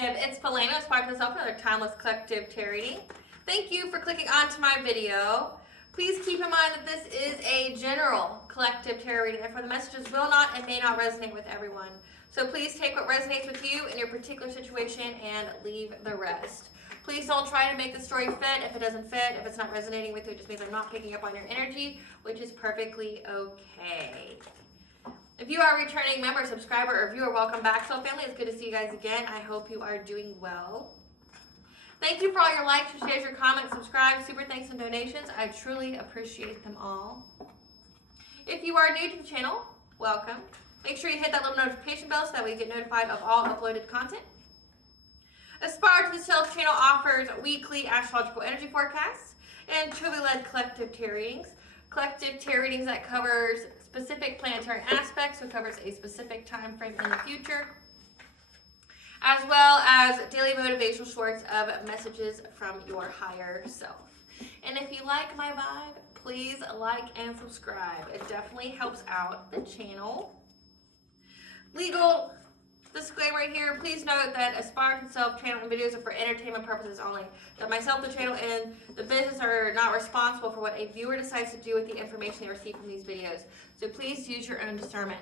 Collective. It's Polena, inspired to self, another timeless collective tarot reading. Thank you for clicking onto my video. Please keep in mind that this is a general collective tarot reading, therefore the messages will not and may not resonate with everyone. So please take what resonates with you in your particular situation and leave the rest. Please don't try to make the story fit if it doesn't fit. If it's not resonating with you, it just means I'm not picking up on your energy, which is perfectly okay. If you are a returning member, subscriber, or viewer, welcome back. So family, it's good to see you guys again. I hope you are doing well. Thank you for all your likes, your shares, your comments, subscribe, super thanks, and donations. I truly appreciate them all. If you are new to the channel, welcome. Make sure you hit that little notification bell so that way you get notified of all uploaded content. Aspire to the Self channel offers weekly astrological energy forecasts and truly-led collective tarot readings. Collective tarot readings that covers specific planetary aspects, so it covers a specific time frame in the future, as well as daily motivational shorts of messages from your higher self. And if you like my vibe, please like and subscribe. It definitely helps out the channel. Legal disclaimer here, please note that Aspire to Self channel and videos are for entertainment purposes only. That myself, the channel, and the business are not responsible for what a viewer decides to do with the information they receive from these videos. So please use your own discernment.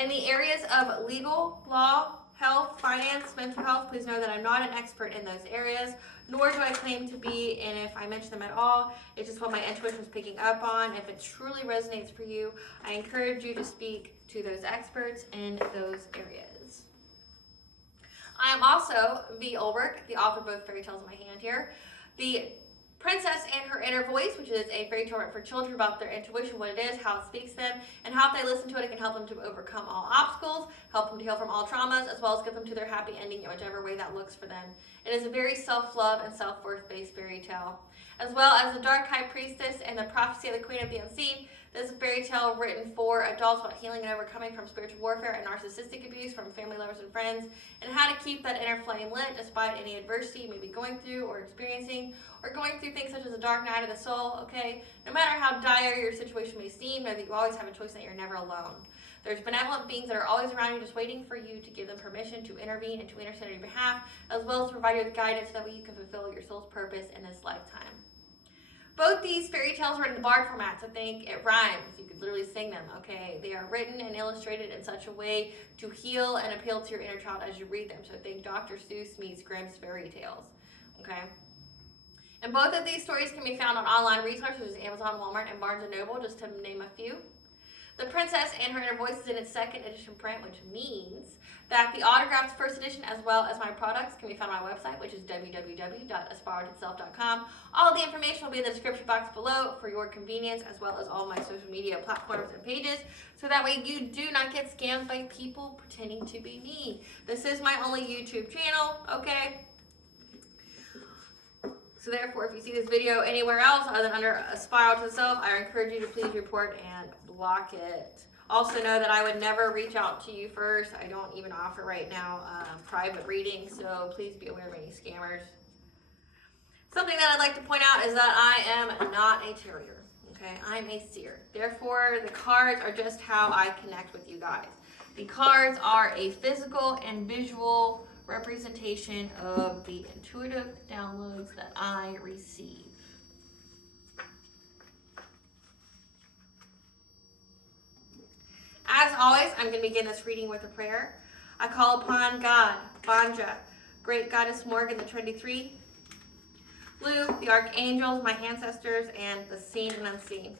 In the areas of legal, law, health, finance, mental health, please know that I'm not an expert in those areas, nor do I claim to be, and if I mention them at all, it's just what my intuition is picking up on. If it truly resonates for you, I encourage you to speak to those experts in those areas. I am also V. Ulrich, the author of both fairy tales in my hand here. The Princess and Her Inner Voice, which is a fairy tale for children about their intuition, what it is, how it speaks to them, and how if they listen to it, it can help them to overcome all obstacles, help them to heal from all traumas, as well as get them to their happy ending in whichever way that looks for them. It is a very self-love and self-worth based fairy tale. As well as The Dark High Priestess and The Prophecy of the Queen of the Unseen. This is a fairy tale written for adults about healing and overcoming from spiritual warfare and narcissistic abuse from family, lovers, and friends, and how to keep that inner flame lit despite any adversity you may be going through or experiencing, or going through things such as a dark night of the soul, okay? No matter how dire your situation may seem, know that you always have a choice and that you're never alone. There's benevolent beings that are always around you just waiting for you to give them permission to intervene and to intercede on your behalf, as well as to provide you with guidance so that way you can fulfill your soul's purpose in this lifetime. Both these fairy tales are in the bard format, so think it rhymes. You could literally sing them, okay? They are written and illustrated in such a way to heal and appeal to your inner child as you read them. So think Dr. Seuss meets Grimm's fairy tales, okay? And both of these stories can be found on online retailers such as Amazon, Walmart, and Barnes & Noble, just to name a few. The Princess and Her Inner Voice is in its second edition print, which means that the autographed first edition, as well as my products, can be found on my website, which is www.aspiraltotheself.com. All the information will be in the description box below for your convenience, as well as all my social media platforms and pages, so that way you do not get scammed by people pretending to be me. This is my only YouTube channel, okay? So therefore, if you see this video anywhere else other than under Aspire to the Self, I encourage you to please report and block it. Also know that I would never reach out to you first. I don't even offer right now private readings, so please be aware of any scammers. Something that I'd like to point out is that I am not a tarot, okay? I'm a seer. Therefore, the cards are just how I connect with you guys. The cards are a physical and visual representation of the intuitive downloads that I receive. As always, I'm going to begin this reading with a prayer. I call upon God, Banja, Great Goddess Morgan, the Trinity Three, Blue, the Archangels, my ancestors, and the seen and unseen.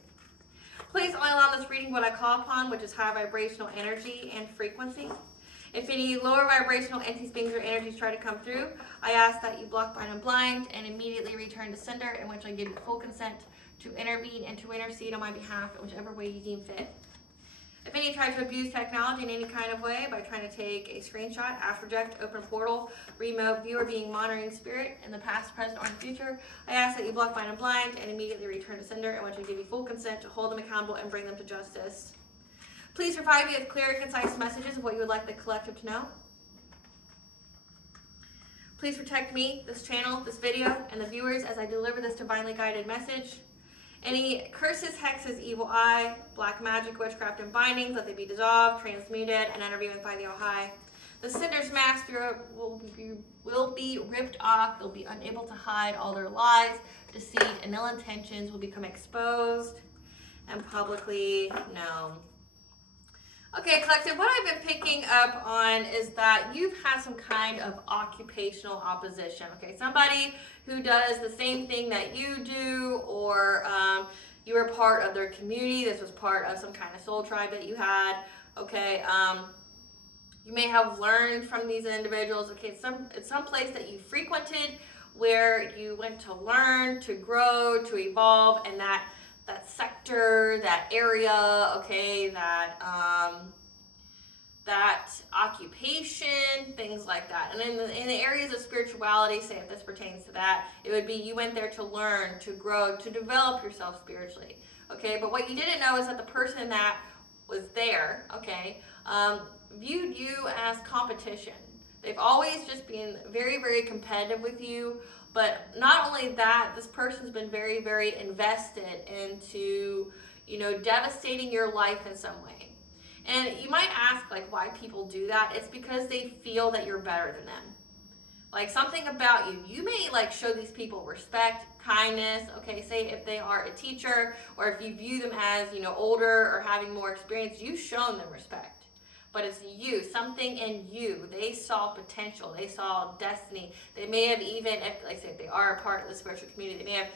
Please only allow this reading what I call upon, which is high vibrational energy and frequency. If any lower vibrational entities, beings, or energies try to come through, I ask that you block, bind, and blind, and immediately return to sender, in which I give you full consent to intervene and to intercede on my behalf in whichever way you deem fit. If any try to abuse technology in any kind of way by trying to take a screenshot, astroject, open portal, remote viewer, being monitoring spirit in the past, present, or in the future, I ask that you block, bind, and blind, and immediately return to sender, in which I give you full consent to hold them accountable and bring them to justice. Please provide me with clear and concise messages of what you would like the collective to know. Please protect me, this channel, this video, and the viewers as I deliver this divinely guided message. Any curses, hexes, evil eye, black magic, witchcraft, and bindings, let they be dissolved, transmuted, and intervened by the All High. The sinner's mask will be ripped off. They'll be unable to hide all their lies, deceit, and ill intentions will become exposed and publicly known. Okay, collective, what I've been picking up on is that you've had some kind of occupational opposition. Okay, somebody who does the same thing that you do, or you were part of their community. This was part of some kind of soul tribe that you had. Okay, you may have learned from these individuals. Okay, it's some place that you frequented where you went to learn, to grow, to evolve, and that sector, that area, okay, that occupation, things like that. And in the areas of spirituality, say if this pertains to that, it would be you went there to learn, to grow, to develop yourself spiritually, okay? But what you didn't know is that the person that was there, okay, viewed you as competition. They've always just been very, very competitive with you. But not only that, this person's been very, very invested into, devastating your life in some way. And you might ask, like, why people do that. It's because they feel that you're better than them. Like, something about you. You may, like, show these people respect, kindness, okay? Say if they are a teacher, or if you view them as, older or having more experience, you've shown them respect. But it's you, something in you. They saw potential. They saw destiny. They may have even, if they are a part of the spiritual community, they may have,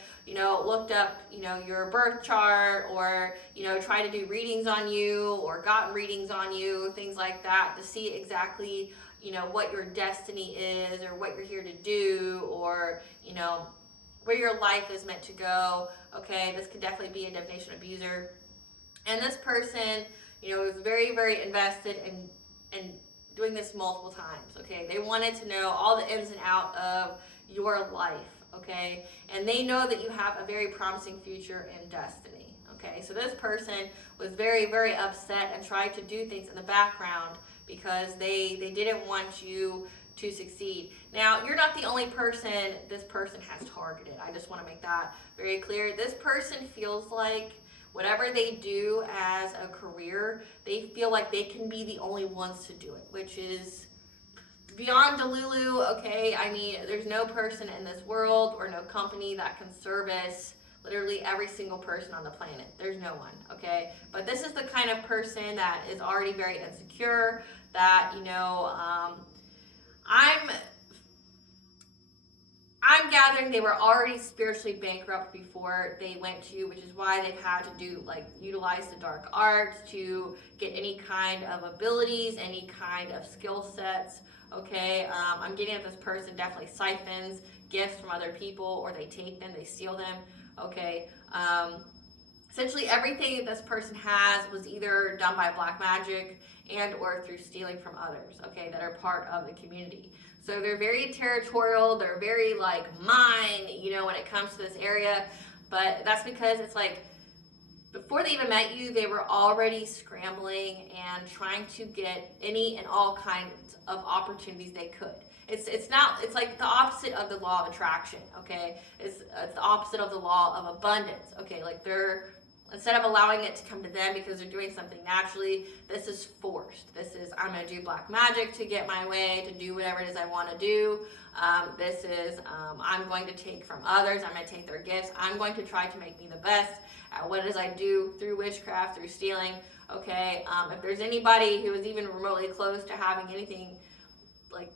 looked up, your birth chart, or, tried to do readings on you, or gotten readings on you, things like that, to see exactly, what your destiny is, or what you're here to do, or, where your life is meant to go. Okay, this could definitely be a divination abuser. And this person, was very, very invested in doing this multiple times, okay? They wanted to know all the ins and outs of your life, okay? And they know that you have a very promising future and destiny, okay? So this person was very, very upset and tried to do things in the background because they didn't want you to succeed. Now, you're not the only person this person has targeted. I just want to make that very clear. This person feels like whatever they do as a career, they feel like they can be the only ones to do it, which is beyond Delulu, okay? I mean, there's no person in this world or no company that can service literally every single person on the planet. There's no one, okay? But this is the kind of person that is already very insecure, that, I'm gathering they were already spiritually bankrupt before they went to you, which is why they've had to utilize the dark arts to get any kind of abilities, any kind of skill sets, okay? I'm getting that this person definitely siphons gifts from other people, or they take them, they steal them, okay? Essentially everything that this person has was either done by black magic and or through stealing from others, okay, that are part of the community. So they're very territorial, they're very mine, when it comes to this area. But that's because it's before they even met you, they were already scrambling and trying to get any and all kinds of opportunities they could. It's like the opposite of the law of attraction, okay? It's the opposite of the law of abundance, okay? They're, instead of allowing it to come to them because they're doing something naturally, this is forced. This is, I'm going to do black magic to get my way, to do whatever it is I want to do. This is, I'm going to take from others. I'm going to take their gifts. I'm going to try to make me the best at what it is I do through witchcraft, through stealing. Okay, if there's anybody who is even remotely close to having anything like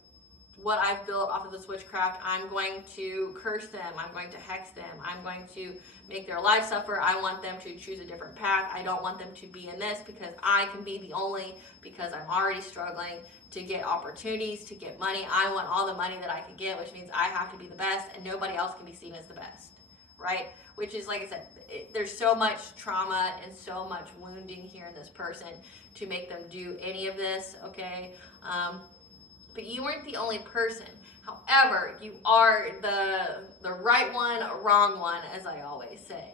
what I've built off of this witchcraft, I'm going to curse them, I'm going to hex them, I'm going to make their life suffer. I want them to choose a different path. I don't want them to be in this because I can be the only, because I'm already struggling to get opportunities, to get money. I want all the money that I can get, which means I have to be the best and nobody else can be seen as the best, right? Which is, like I said, there's so much trauma and so much wounding here in this person to make them do any of this, okay? But you weren't the only person. However, you are the right one, wrong one, as I always say,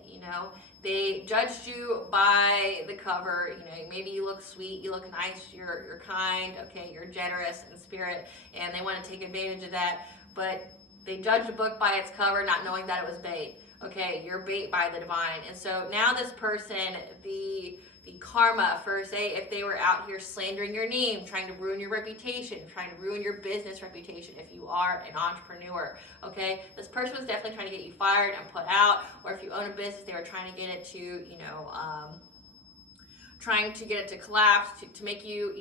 They judged you by the cover, maybe you look sweet, you look nice, you're kind, okay, you're generous in spirit, and they want to take advantage of that, but they judged a book by its cover, not knowing that it was bait. Okay, you're bait by the divine. And so now this person, the the karma for, say, if they were out here slandering your name, trying to ruin your reputation, trying to ruin your business reputation if you are an entrepreneur, okay? This person was definitely trying to get you fired and put out, or if you own a business, they were trying to get it to, trying to get it to collapse, to make you,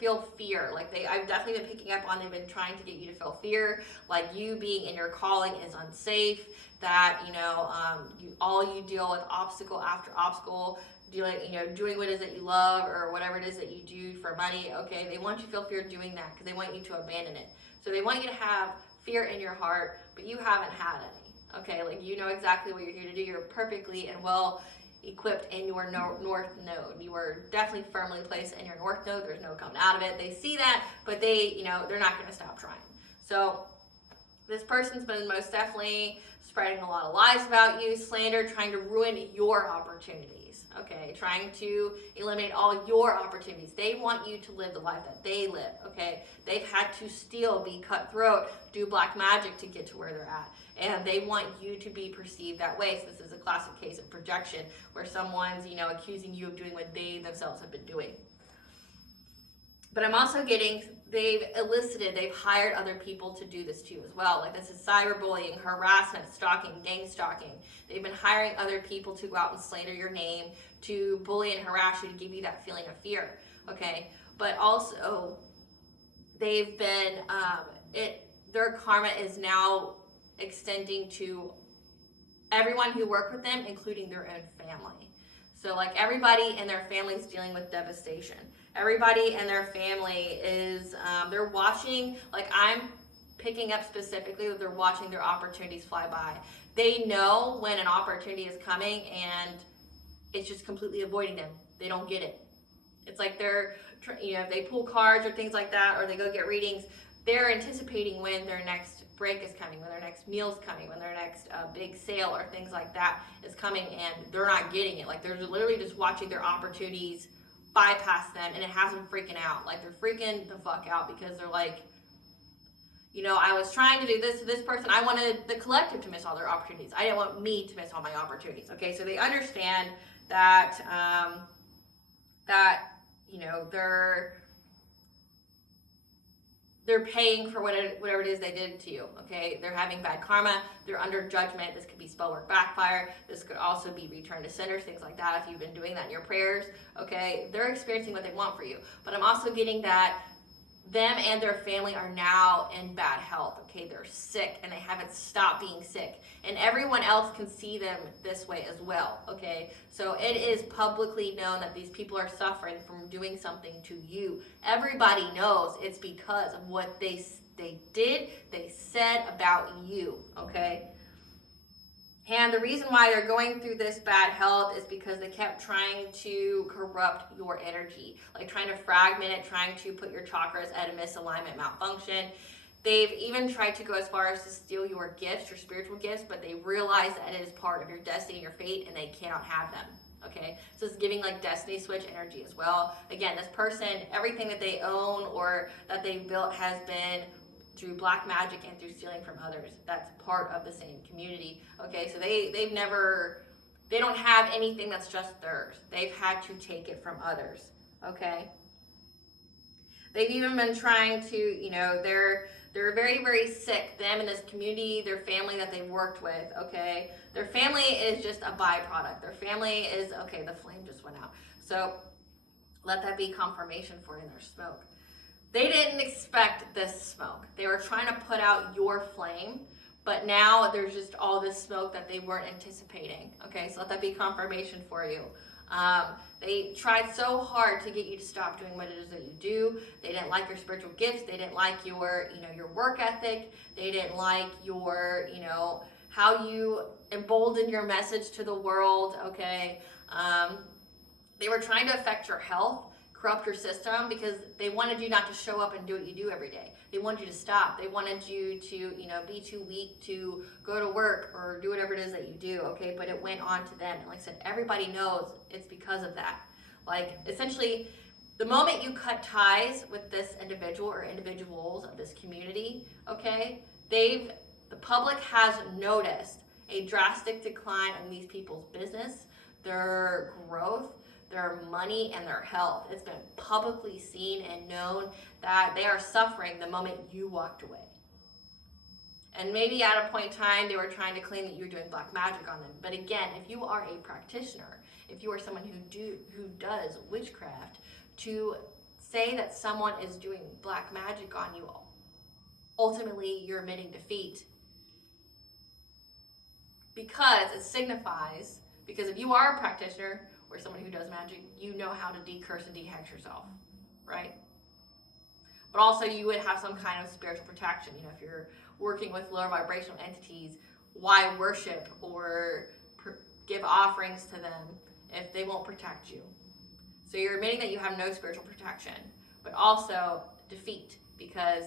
feel fear. Like I've definitely been picking up on, they've been trying to get you to feel fear, like you being in your calling is unsafe, that, all you deal with obstacle after obstacle, doing what it is that you love or whatever it is that you do for money, okay? They want you to feel fear doing that because they want you to abandon it. So they want you to have fear in your heart, but you haven't had any, okay? Like, you know exactly what you're here to do. You're perfectly and well equipped in your north node. You are definitely firmly placed in your north node. There's no coming out of it. They see that, but they're not going to stop trying. So this person's been most definitely spreading a lot of lies about you, slander, trying to ruin your opportunities, okay? Trying to eliminate all your opportunities. They want you to live the life that they live, okay? They've had to steal, be cutthroat, do black magic to get to where they're at. And they want you to be perceived that way. So this is a classic case of projection where someone's, accusing you of doing what they themselves have been doing. But I'm also getting, they've hired other people to do this to you as well. Like, this is cyberbullying, harassment, stalking, gang stalking. They've been hiring other people to go out and slander your name, to bully and harass you, to give you that feeling of fear, okay? But also, they've been, their karma is now extending to everyone who worked with them, including their own family. So, like, everybody in their family is dealing with devastation. Everybody in their family is, they're watching, like, I'm picking up specifically that they're watching their opportunities fly by. They know when an opportunity is coming and it's just completely avoiding them. They don't get it. It's like they're, if they pull cards or things like that, or they go get readings, they're anticipating when their next break is coming, when their next meal's coming, when their next big sale or things like that is coming, and they're not getting it. Like, they're literally just watching their opportunities bypass them, and it has them freaking out. Like, they're freaking the fuck out because they're like, I was trying to do this to this person. I wanted the collective to miss all their opportunities. I didn't want me to miss all my opportunities. Okay, so they understand that they're paying for whatever it is they did to you, okay? They're having bad karma. They're under judgment. This could be spell work backfire. This could also be return to senders, things like that, if you've been doing that in your prayers, okay? They're experiencing what they want for you. But I'm also getting that them and their family are now in bad health, okay? They're sick, and they haven't stopped being sick. And everyone else can see them this way as well, okay? So it is publicly known that these people are suffering from doing something to you. Everybody knows it's because of what they did, they said about you, okay? And the reason why they're going through this bad health is because they kept trying to corrupt your energy, like trying to fragment it, trying to put your chakras at a misalignment, malfunction. They've even tried to go as far as to steal your gifts, your spiritual gifts, but they realize that it is part of your destiny and your fate, and they cannot have them, okay? So it's giving like destiny switch energy as well. Again, this person, everything that they own or that they've built has been through black magic and through stealing from others. That's part of the same community, okay? So they don't have anything that's just theirs. They've had to take it from others, okay? They've even been trying to, they're very, very sick, them and this community, their family that they've worked with, okay? Their family is just a byproduct. Their family is, okay, the flame just went out. So let that be confirmation for you in their smoke. They didn't expect this smoke. They were trying to put out your flame, but now there's just all this smoke that they weren't anticipating. Okay, so let that be confirmation for you. They tried so hard to get you to stop doing what it is that you do. They didn't like your spiritual gifts. They didn't like your, your work ethic. They didn't like your, how you embolden your message to the world, okay? They were trying to affect your health, corrupt your system, because they wanted you not to show up and do what you do every day. They wanted you to stop. They wanted you to, be too weak to go to work or do whatever it is that you do, okay? But it went on to them. And like I said, everybody knows it's because of that. Like, essentially, the moment you cut ties with this individual or individuals of this community, okay, the public has noticed a drastic decline in these people's business, their growth, their money and their health. It's been publicly seen and known that they are suffering the moment you walked away. And maybe at a point in time, they were trying to claim that you were doing black magic on them. But again, if you are a practitioner, if you are someone who does witchcraft, to say that someone is doing black magic on you, ultimately you're admitting defeat. Because it signifies, because if you are a practitioner or someone who does magic, you know how to decurse and dehex yourself, right? But also you would have some kind of spiritual protection. You know, if you're working with lower vibrational entities, why worship or give offerings to them if they won't protect you? So you're admitting that you have no spiritual protection, but also defeat, because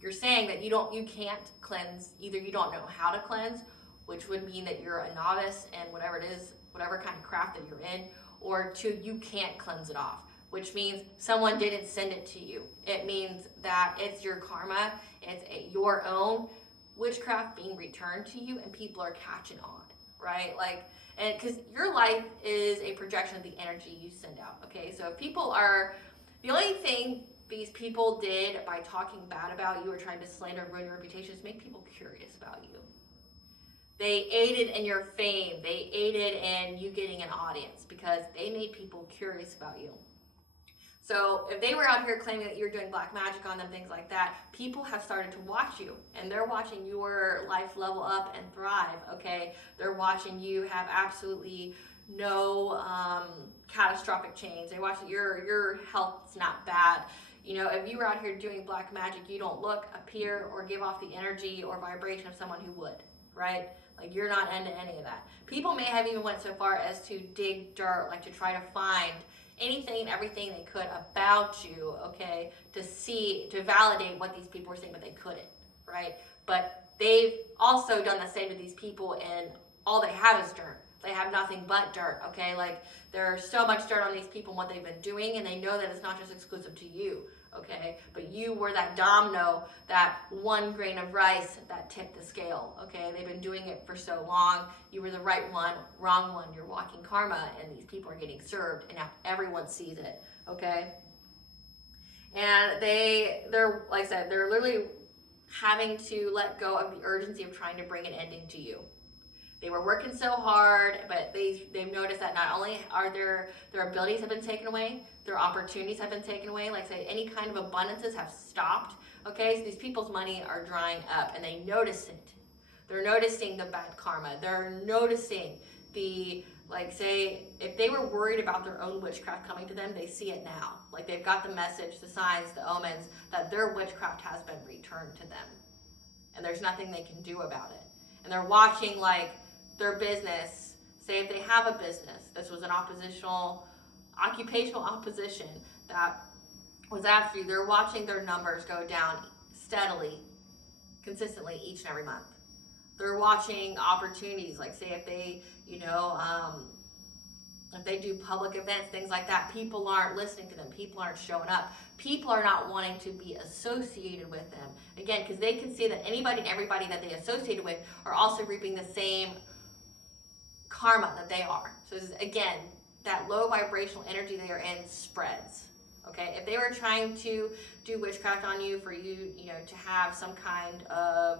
you're saying that you can't cleanse. Either you don't know how to cleanse, which would mean that you're a novice in whatever it is, whatever kind of craft that you're in, or two, you can't cleanse it off, which means someone didn't send it to you. It means that it's your karma, it's your own witchcraft being returned to you, and people are catching on, right? Like, and because your life is a projection of the energy you send out, okay? So if people are, the only thing these people did by talking bad about you or trying to slander and ruin your reputation is make people curious about you. They aided in your fame. They aided in you getting an audience because they made people curious about you. So if they were out here claiming that you're doing black magic on them, things like that, people have started to watch you, and they're watching your life level up and thrive, okay? They're watching you have absolutely no catastrophic change. They watch that your health's not bad. You know, if you were out here doing black magic, you don't look, appear, or give off the energy or vibration of someone who would, right? Like, you're not into any of that. People may have even went so far as to dig dirt, like to try to find anything and everything they could about you, okay, to validate what these people were saying, but they couldn't, right? But they've also done the same to these people, and all they have is dirt. They have nothing but dirt, okay? Like, there's so much dirt on these people and what they've been doing, and they know that it's not just exclusive to you, okay? But you were that domino, that one grain of rice that tipped the scale, okay? They've been doing it for so long. You were the right one, wrong one. You're walking karma, and these people are getting served, and now everyone sees it, okay? And they're, like I said, they're literally having to let go of the urgency of trying to bring an ending to you. They were working so hard, but they've noticed that not only are their abilities have been taken away, their opportunities have been taken away. Like, say, any kind of abundances have stopped. Okay, so these people's money are drying up, and they notice it. They're noticing the bad karma. They're noticing the, like, say, if they were worried about their own witchcraft coming to them, they see it now. Like, they've got the message, the signs, the omens, that their witchcraft has been returned to them. And there's nothing they can do about it. And they're watching, like, their business, say if they have a business, this was an occupational opposition that was after you, they're watching their numbers go down steadily, consistently each and every month. They're watching opportunities, like, say if they, if they do public events, things like that, people aren't listening to them, people aren't showing up, people are not wanting to be associated with them. Again, because they can see that anybody and everybody that they associated with are also reaping the same karma that they are. So this is, again, that low vibrational energy they are in spreads. Okay, if they were trying to do witchcraft on you for you, to have some kind of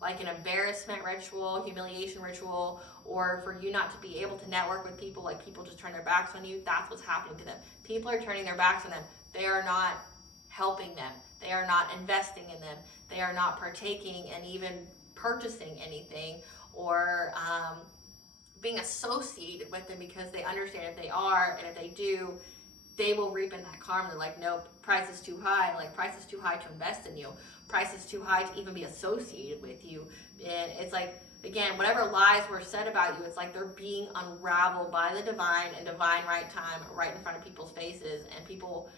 like an embarrassment ritual, humiliation ritual, or for you not to be able to network with people, like people just turn their backs on you, that's what's happening to them. People are turning their backs on them. They are not helping them. They are not investing in them. They are not partaking and even purchasing anything, or being associated with them, because they understand if they are, and if they do, they will reap in that karma. They're like, nope, price is too high. Like, price is too high to invest in you. Price is too high to even be associated with you. And it's like, again, whatever lies were said about you, it's like they're being unraveled by the divine and divine right time, right in front of people's faces, and people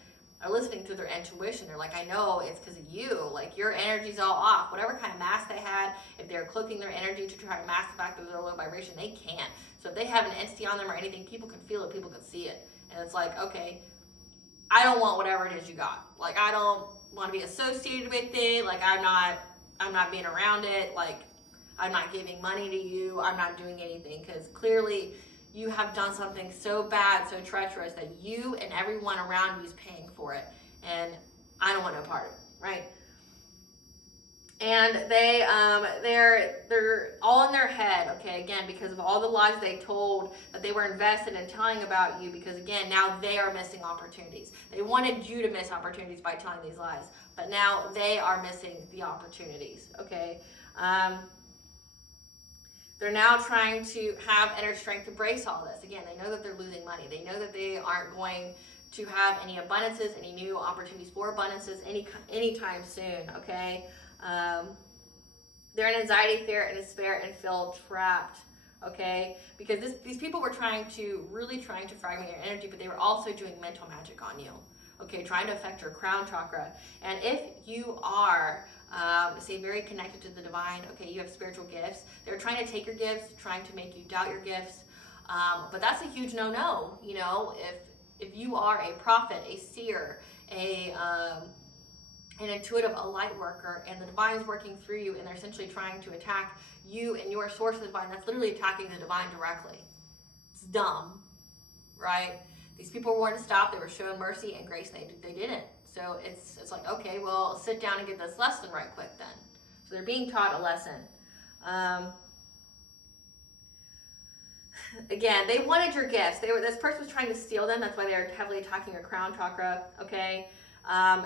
are listening to their intuition. They're like, I know it's because of you. Like, your energy's all off. Whatever kind of mask they had, if they're cloaking their energy to try to mask the fact that they're low vibration, they can't. So if they have an entity on them or anything, people can feel it, people can see it. And it's like, okay, I don't want whatever it is you got. Like, I don't want to be associated with it. Like, I'm not being around it. Like, I'm not giving money to you. I'm not doing anything, because clearly you have done something so bad, so treacherous, that you and everyone around you is paying for it. And I don't want no part of it, right? And they're all in their head, okay, again, because of all the lies they told that they were invested in telling about you, because again, now they are missing opportunities. They wanted you to miss opportunities by telling these lies, but now they are missing the opportunities, okay? They're now trying to have inner strength to brace all this. Again, they know that they're losing money. They know that they aren't going to have any abundances, any new opportunities for abundances anytime soon, okay? They're in anxiety, fear, and despair, and feel trapped, okay? Because these people were really trying to fragment your energy, but they were also doing mental magic on you, okay? Trying to affect your crown chakra. And if you are, say, very connected to the divine, okay, you have spiritual gifts, they're trying to take your gifts, trying to make you doubt your gifts, but that's a huge no-no, you know? If you are a prophet, a seer, an intuitive, a light worker, and the divine is working through you, and they're essentially trying to attack you and your source of the divine, that's literally attacking the divine directly. It's dumb, right? These people were wanting to stop. They were shown mercy and grace, and they didn't. So it's like, okay, well, sit down and get this lesson right quick then. So they're being taught a lesson. Again, they wanted your gifts. This person was trying to steal them. That's why they were heavily attacking your crown chakra, okay?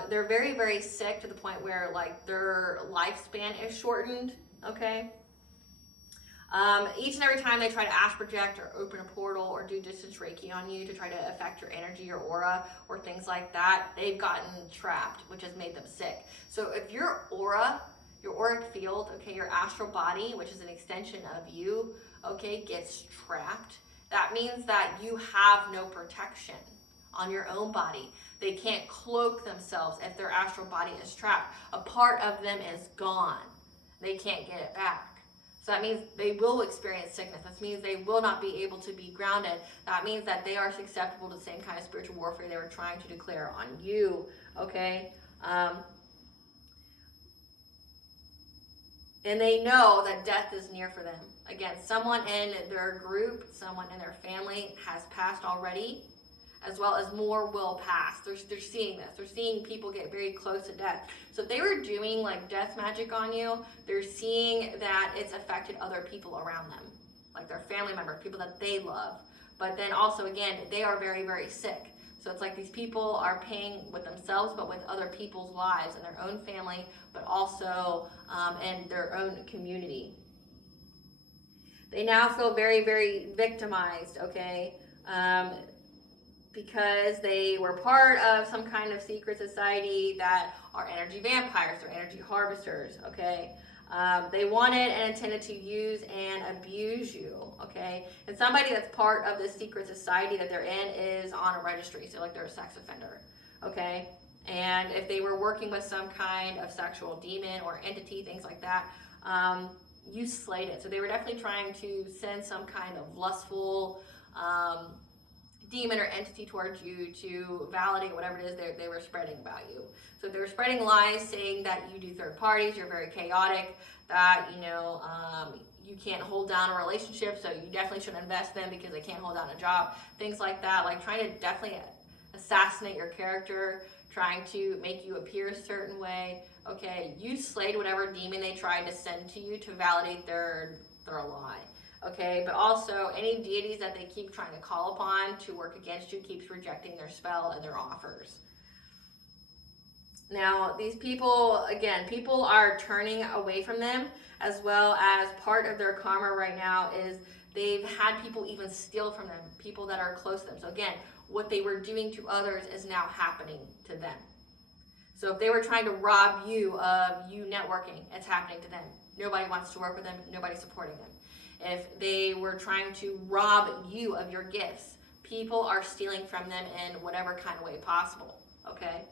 They're very, very sick to the point where, like, their lifespan is shortened, okay? Each and every time they try to astral project or open a portal or do distance Reiki on you to try to affect your energy, your aura, or things like that, they've gotten trapped, which has made them sick. So if your aura, your auric field, okay, your astral body, which is an extension of you, okay, gets trapped, that means that you have no protection on your own body. They can't cloak themselves if their astral body is trapped. A part of them is gone. They can't get it back. So that means they will experience sickness. That means they will not be able to be grounded. That means that they are susceptible to the same kind of spiritual warfare they were trying to declare on you, okay? And they know that death is near for them. Again, someone in their group, someone in their family has passed already, as well as more will pass. They're seeing this. They're seeing people get very close to death. So if they were doing like death magic on you, they're seeing that it's affected other people around them, like their family members, people that they love. But then also, again, they are very, very sick. So it's like these people are paying with themselves, but with other people's lives and their own family, but also in their own community. They now feel very, very victimized, okay? Because they were part of some kind of secret society that are energy vampires or energy harvesters, okay? They wanted and intended to use and abuse you, okay? And somebody that's part of this secret society that they're in is on a registry, so like they're a sex offender, okay? And if they were working with some kind of sexual demon or entity, things like that, you slayed it. So they were definitely trying to send some kind of lustful demon or entity towards you to validate whatever it is they were spreading about you. So if they were spreading lies saying that you do third parties, you're very chaotic, that, you know, you can't hold down a relationship, so you definitely shouldn't invest in them because they can't hold down a job, things like that, like trying to definitely assassinate your character, trying to make you appear a certain way, okay, you slayed whatever demon they tried to send to you to validate their lie. Okay, but also any deities that they keep trying to call upon to work against you keeps rejecting their spell and their offers. Now, these people, again, people are turning away from them, as well as part of their karma right now is they've had people even steal from them, people that are close to them. So again, what they were doing to others is now happening to them. So if they were trying to rob you of you networking, it's happening to them. Nobody wants to work with them, nobody's supporting them. If they were trying to rob you of your gifts, people are stealing from them in whatever kind of way possible, okay?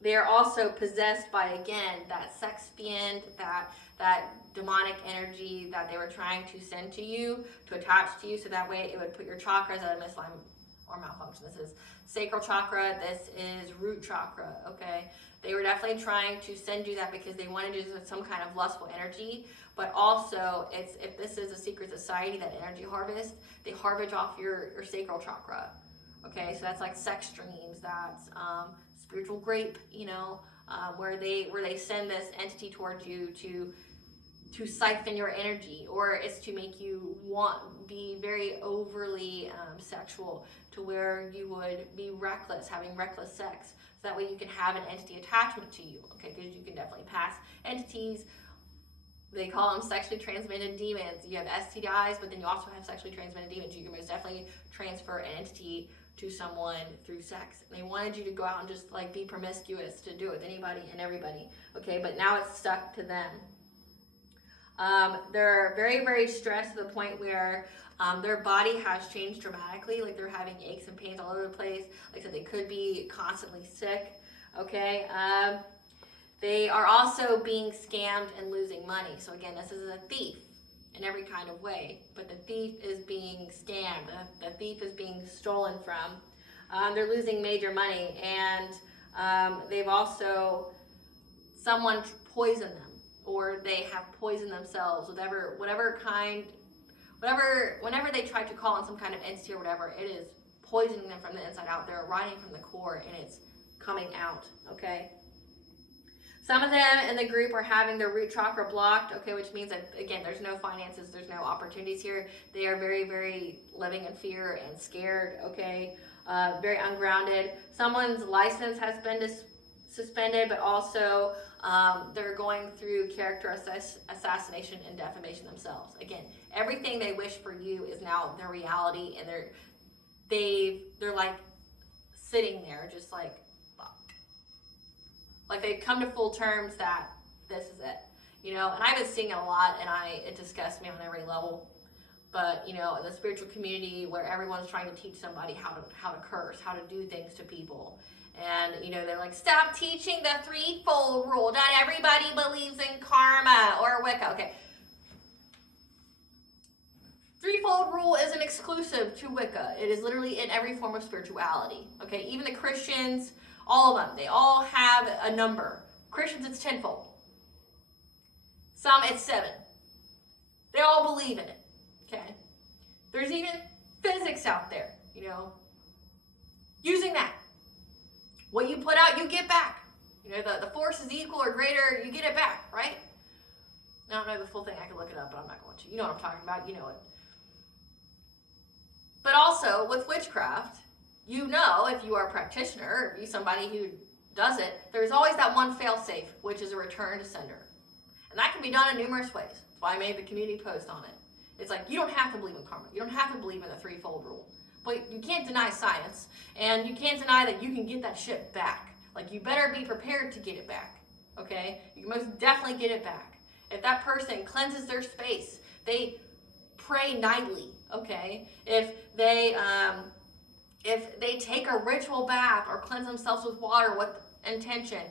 They are also possessed by, again, that sex fiend, that demonic energy that they were trying to send to you, to attach to you, so that way it would put your chakras at a misalignment or malfunction. This is sacral chakra. This is root chakra, okay? They were definitely trying to send you that because they wanted you with some kind of lustful energy, but also if this is a secret society that energy harvest, they harvest off your sacral chakra, okay? So that's like sex dreams, that's spiritual grape, you know, where they send this entity towards you to siphon your energy, or it's to make you be very overly sexual, to where you would be reckless, having reckless sex, so that way you can have an entity attachment to you, okay? Because you can definitely pass entities. They call them sexually transmitted demons. You have STIs, but then you also have sexually transmitted demons. You can most definitely transfer an entity to someone through sex. And they wanted you to go out and just like be promiscuous, to do it with anybody and everybody, okay? But now it's stuck to them. They're very, very stressed to the point where their body has changed dramatically. Like they're having aches and pains all over the place. Like I said, they could be constantly sick, okay? They are also being scammed and losing money. So again, this is a thief in every kind of way, but the thief is being scammed. The thief is being stolen from. They're losing major money, and they've also, someone poisoned them, or they have poisoned themselves, whenever they try to call on some kind of entity or whatever, it is poisoning them from the inside out. They're rotting from the core, and it's coming out, okay? Some of them in the group are having their root chakra blocked, okay, which means that, again, there's no finances, there's no opportunities here. They are very, very living in fear and scared, okay, very ungrounded. Someone's license has been suspended, but also they're going through character assassination and defamation themselves. Again, everything they wish for you is now their reality, and they're like sitting there just like, like they've come to full terms that this is it, you know. And I've been seeing it a lot, and it disgusts me on every level. But you know, in the spiritual community where everyone's trying to teach somebody how to curse, how to do things to people, and you know, they're like, stop teaching the threefold rule. Not everybody believes in karma or Wicca. Okay, threefold rule isn't exclusive to Wicca. It is literally in every form of spirituality. Okay, even the Christians. All of them, they all have a number. Christians, it's tenfold. Some, it's 7. They all believe in it, okay? There's even physics out there, you know, using that. What you put out, you get back. You know, the force is equal or greater, you get it back, right? I don't know the full thing, I can look it up, but I'm not going to. You know what I'm talking about, you know it. But also, with witchcraft, you know, if you are a practitioner, if you're somebody who does it, there's always that one fail-safe, which is a return to sender. And that can be done in numerous ways. That's why I made the community post on it. It's like, you don't have to believe in karma. You don't have to believe in the threefold rule. But you can't deny science, and you can't deny that you can get that shit back. Like, you better be prepared to get it back, okay? You can most definitely get it back. If that person cleanses their space, they pray nightly, okay? If they take a ritual bath or cleanse themselves with water with intention,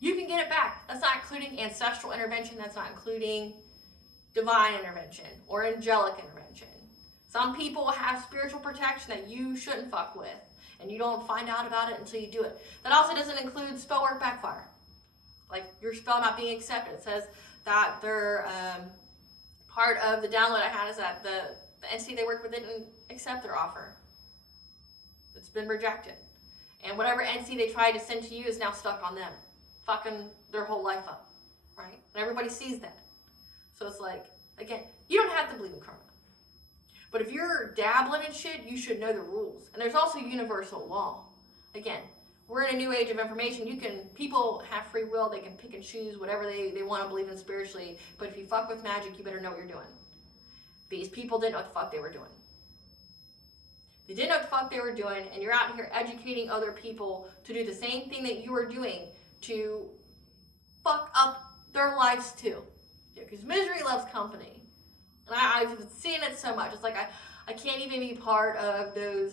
you can get it back. That's not including ancestral intervention. That's not including divine intervention or angelic intervention. Some people have spiritual protection that you shouldn't fuck with, and you don't find out about it until you do it. That also doesn't include spell work backfire. Like your spell not being accepted. It says that they're part of the download I had is that the entity they work with didn't accept their offer. It's been rejected. And whatever entity they tried to send to you is now stuck on them, fucking their whole life up, right? And everybody sees that. So it's like, again, you don't have to believe in karma. But if you're dabbling in shit, you should know the rules. And there's also universal law. Again, we're in a new age of information. People have free will. They can pick and choose whatever they want to believe in spiritually. But if you fuck with magic, you better know what you're doing. These people didn't know what the fuck they were doing. They didn't know what the fuck they were doing, and you're out here educating other people to do the same thing that you are doing to fuck up their lives too. Because misery loves company. And I've seen it so much. It's like I can't even be part of those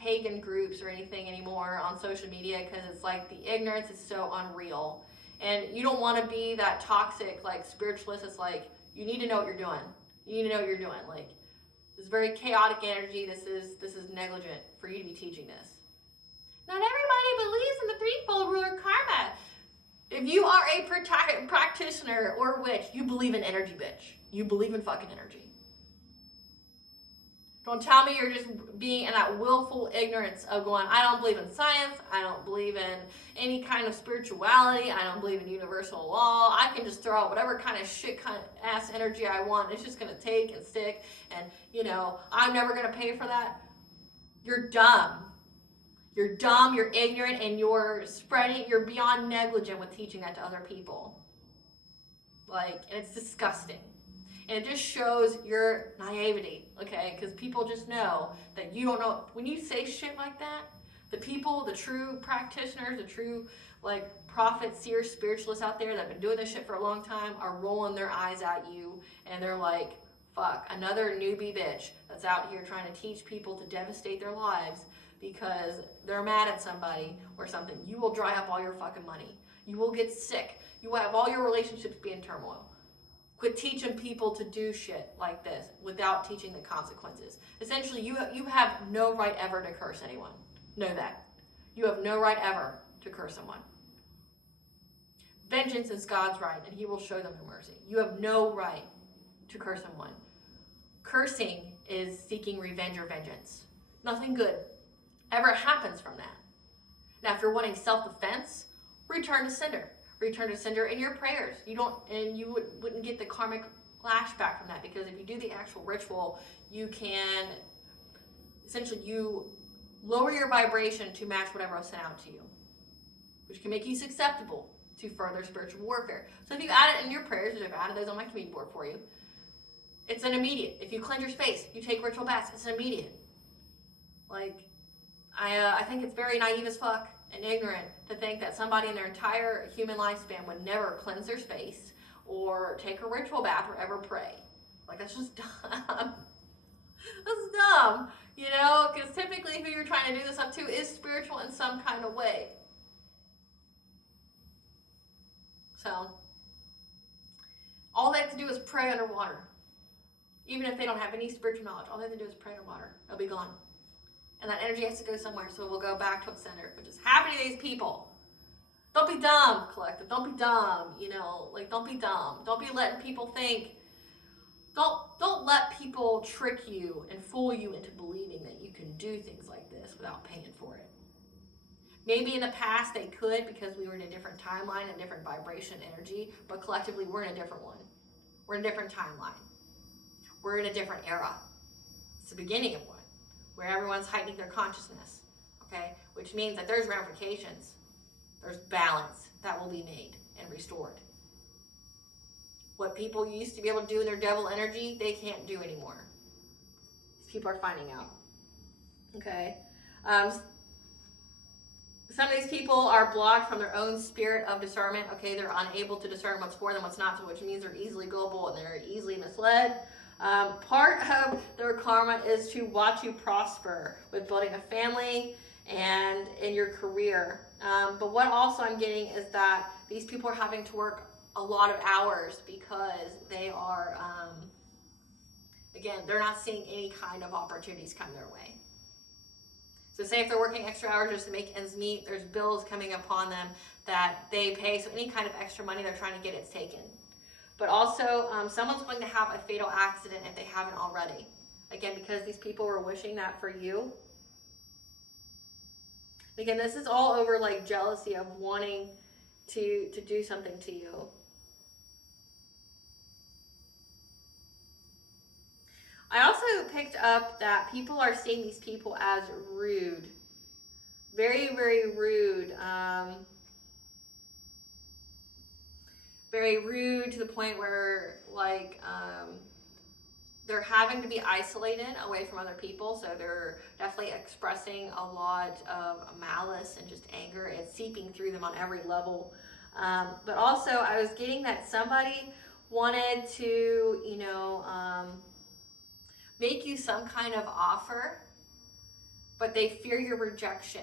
pagan groups or anything anymore on social media because it's like the ignorance is so unreal. And you don't want to be that toxic like spiritualist. It's like you need to know what you're doing. You need to know what you're doing. Like This is very chaotic energy. This is negligent for you to be teaching this. Not everybody believes in the threefold ruler karma. If you are a practitioner or witch, you believe in energy, bitch. You believe in fucking energy. Don't tell me you're just being in that willful ignorance of going, I don't believe in science, I don't believe in any kind of spirituality, I don't believe in universal law, I can just throw out whatever kind of shit kind of ass energy I want, it's just gonna take and stick, and I'm never gonna pay for that. You're dumb. You're dumb, you're ignorant, and you're beyond negligent with teaching that to other people. And it's disgusting. And it just shows your naivety, okay? Because people just know that you don't know. When you say shit like that, the people, the true practitioners, the true, prophets, seers, spiritualists out there that have been doing this shit for a long time are rolling their eyes at you. And they're like, fuck, another newbie bitch that's out here trying to teach people to devastate their lives because they're mad at somebody or something. You will dry up all your fucking money. You will get sick. You will have all your relationships be in turmoil. Quit teaching people to do shit like this without teaching the consequences. Essentially, you have no right ever to curse anyone. Know that. You have no right ever to curse someone. Vengeance is God's right, and he will show them in mercy. You have no right to curse someone. Cursing is seeking revenge or vengeance. Nothing good ever happens from that. Now, if you're wanting self-defense, return to sender. Return to sender in your prayers. You wouldn't get the karmic flashback from that, because if you do the actual ritual, you can essentially lower your vibration to match whatever was sent out to you, which can make you susceptible to further spiritual warfare. So if you add it in your prayers, which I've added those on my community board for you, it's an immediate. If you cleanse your space, you take ritual baths, it's an immediate. I think it's very naive as fuck and ignorant to think that somebody in their entire human lifespan would never cleanse their space or take a ritual bath or ever pray. That's just dumb. That's dumb, because typically who you're trying to do this up to is spiritual in some kind of way. So, all they have to do is pray underwater. Even if they don't have any spiritual knowledge, all they have to do is pray underwater. It'll be gone. And that energy has to go somewhere, so it will go back to its center, which is happening to these people. Don't be dumb, collective. Don't be dumb, don't be dumb. Don't be letting people think. Don't let people trick you and fool you into believing that you can do things like this without paying for it. Maybe in the past they could, because we were in a different timeline, a different vibration energy, but collectively we're in a different one. We're in a different timeline. We're in a different era. It's the beginning of one, where everyone's heightening their consciousness, okay? Which means that there's ramifications. There's balance that will be made and restored. What people used to be able to do in their devil energy, they can't do anymore. These people are finding out, okay? Some of these people are blocked from their own spirit of discernment, okay? They're unable to discern what's for them, what's not, so which means they're easily gullible and they're easily misled. Part of their karma is to watch you prosper with building a family and in your career. But what also I'm getting is that these people are having to work a lot of hours because they are, again, they're not seeing any kind of opportunities come their way. So say if they're working extra hours just to make ends meet, there's bills coming upon them that they pay. So any kind of extra money they're trying to get, it's taken. But also, someone's going to have a fatal accident if they haven't already. Again, because these people were wishing that for you. Again, this is all over jealousy of wanting to do something to you. I also picked up that people are seeing these people as rude. Very, very rude. Very rude to the point where they're having to be isolated away from other people, so they're definitely expressing a lot of malice and just anger. It's seeping through them on every level. But also I was getting that somebody wanted to, make you some kind of offer, but they fear your rejection.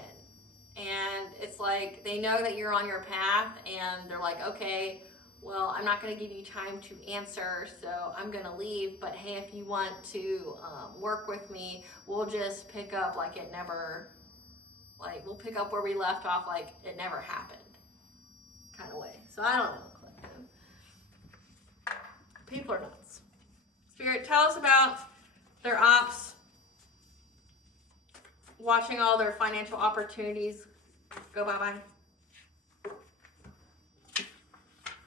And it's they know that you're on your path, and they're like, okay, well, I'm not going to give you time to answer, so I'm going to leave. But hey, if you want to work with me, we'll just pick up like it never, like we'll pick up where we left off, like it never happened kind of way. So I don't know, collective. People are nuts. Spirit, tell us about their ops, watching all their financial opportunities go bye-bye.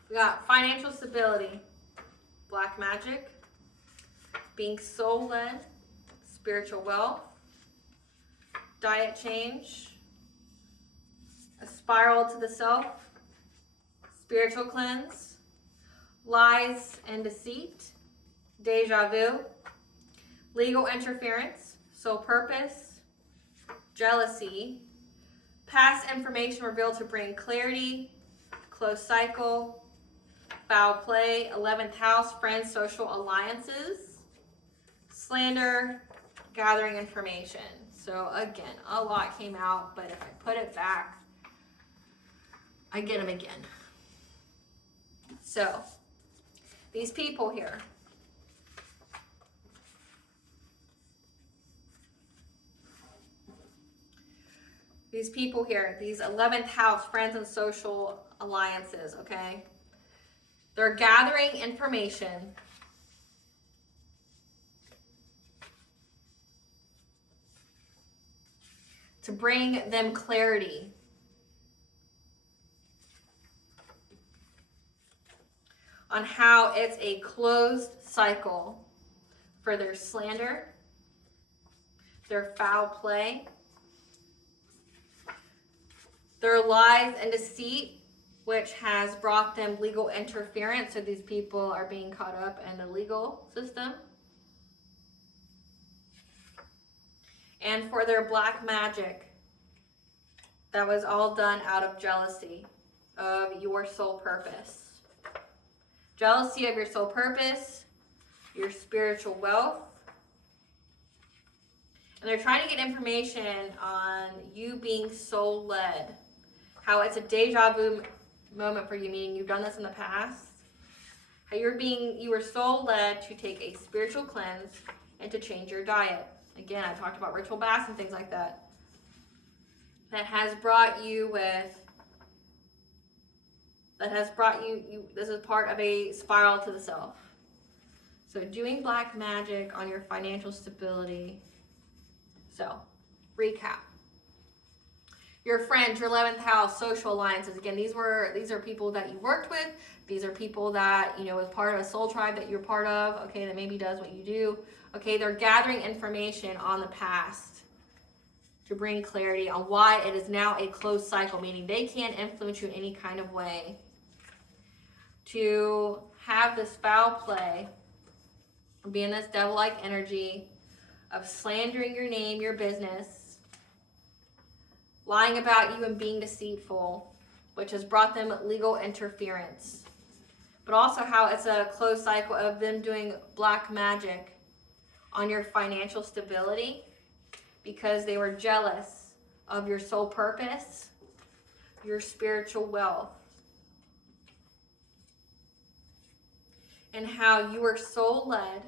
We got financial stability, black magic, being soul-led, spiritual wealth, diet change, a spiral to the self, spiritual cleanse, lies and deceit, deja vu, legal interference, soul purpose, jealousy, past information revealed to bring clarity, close cycle, foul play, 11th house, friends, social alliances, slander, gathering information. So again, a lot came out, but if I put it back, I get them again. So these people here, these 11th house, friends and social alliances, okay? They're gathering information to bring them clarity on how it's a closed cycle for their slander, their foul play, their lies and deceit, which has brought them legal interference. So these people are being caught up in the legal system. And for their black magic, that was all done out of jealousy of your soul purpose. Jealousy of your soul purpose, your spiritual wealth. And they're trying to get information on you being soul-led. How it's a deja vu moment for you, meaning you've done this in the past. How you were soul-led to take a spiritual cleanse and to change your diet. Again, I talked about ritual baths and things like that. That has brought you this is part of a spiral to the self. So doing black magic on your financial stability. So, recap. Your friends, your 11th house, social alliances. Again, these are people that you worked with. These are people that, was part of a soul tribe that you're part of, okay, that maybe does what you do. Okay, they're gathering information on the past to bring clarity on why it is now a closed cycle, meaning they can't influence you in any kind of way. To have this foul play, being this devil-like energy of slandering your name, your business, lying about you and being deceitful, which has brought them legal interference. But also how it's a closed cycle of them doing black magic on your financial stability because they were jealous of your soul purpose, your spiritual wealth, and how you were soul-led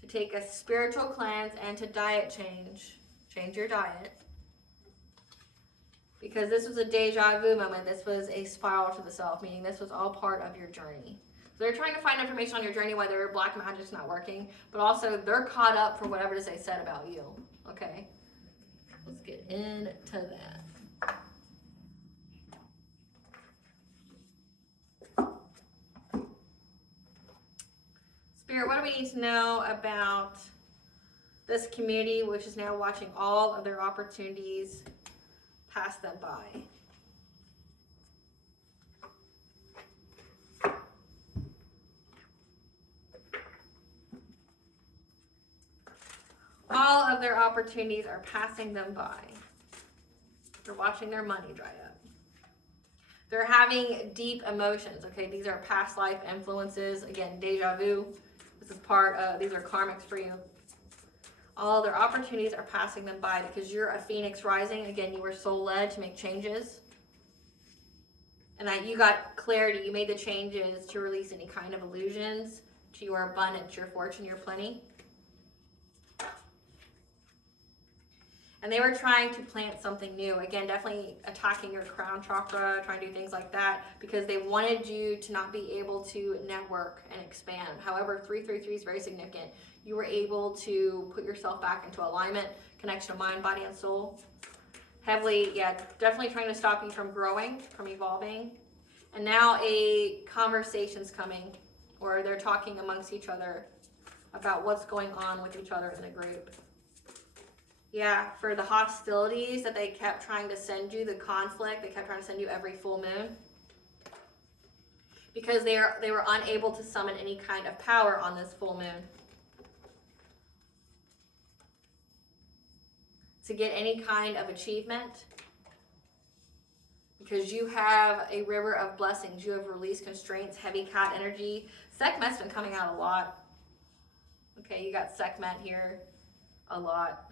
to take a spiritual cleanse and to diet change your diet. Because this was a deja vu moment. This was a spiral to the self, meaning this was all part of your journey. So they're trying to find information on your journey, whether your black magic's not working, but also they're caught up for whatever it is they said about you. Okay? Let's get into that. Spirit, what do we need to know about this community, which is now watching all of their opportunities pass them by? All of their opportunities are passing them by. They're watching their money dry up. They're having deep emotions, okay? These are past life influences. Again, deja vu. This is these are karmics for you. All their opportunities are passing them by because you're a phoenix rising. Again, you were soul-led to make changes. and that you got clarity. You made the changes to release any kind of illusions to your abundance, your fortune, your plenty. And they were trying to plant something new. Again, definitely attacking your crown chakra, trying to do things like that, because they wanted you to not be able to network and expand. However, 333 is very significant. You were able to put yourself back into alignment, connection of mind, body, and soul. Heavily, yeah, definitely trying to stop you from growing, from evolving. And now a conversation's coming, or they're talking amongst each other about what's going on with each other in the group. Yeah, for the hostilities that they kept trying to send you, the conflict, they kept trying to send you every full moon. Because they were unable to summon any kind of power on this full moon. To get any kind of achievement. Because you have a river of blessings. You have released constraints, heavy cat energy. Sekhmet's been coming out a lot. Okay, you got Sekhmet here a lot.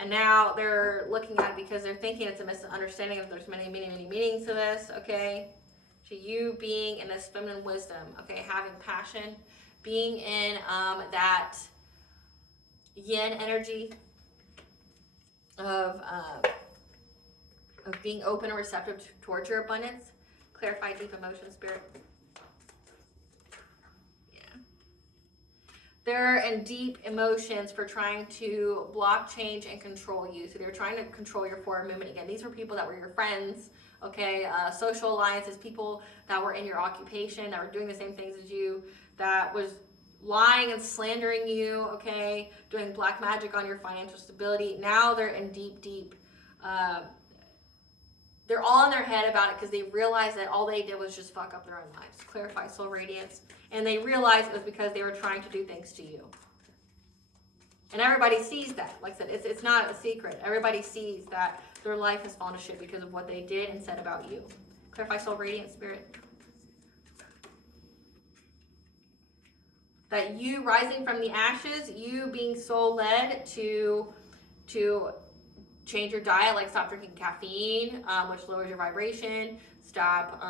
And now they're looking at it because they're thinking it's a misunderstanding of there's many, many, many meanings to this, okay? To you being in this feminine wisdom, okay, having passion, being in that yin energy of being open and receptive towards your abundance. Clarify deep emotion, spirit. They're in deep emotions for trying to block, change, and control you. So they're trying to control your forward movement again. These were people that were your friends, okay? Social alliances, people that were in your occupation, that were doing the same things as you, that was lying and slandering you, okay? Doing black magic on your financial stability. Now they're in deep, they're all in their head about it because they realized that all they did was just fuck up their own lives. Clarify soul radiance. And they realized it was because they were trying to do things to you. And everybody sees that. Like I said, it's not a secret. Everybody sees that their life has fallen to shit because of what they did and said about you. Clarify soul radiance, spirit. That you rising from the ashes, you being soul led to change your diet, like stop drinking caffeine, which lowers your vibration. Stop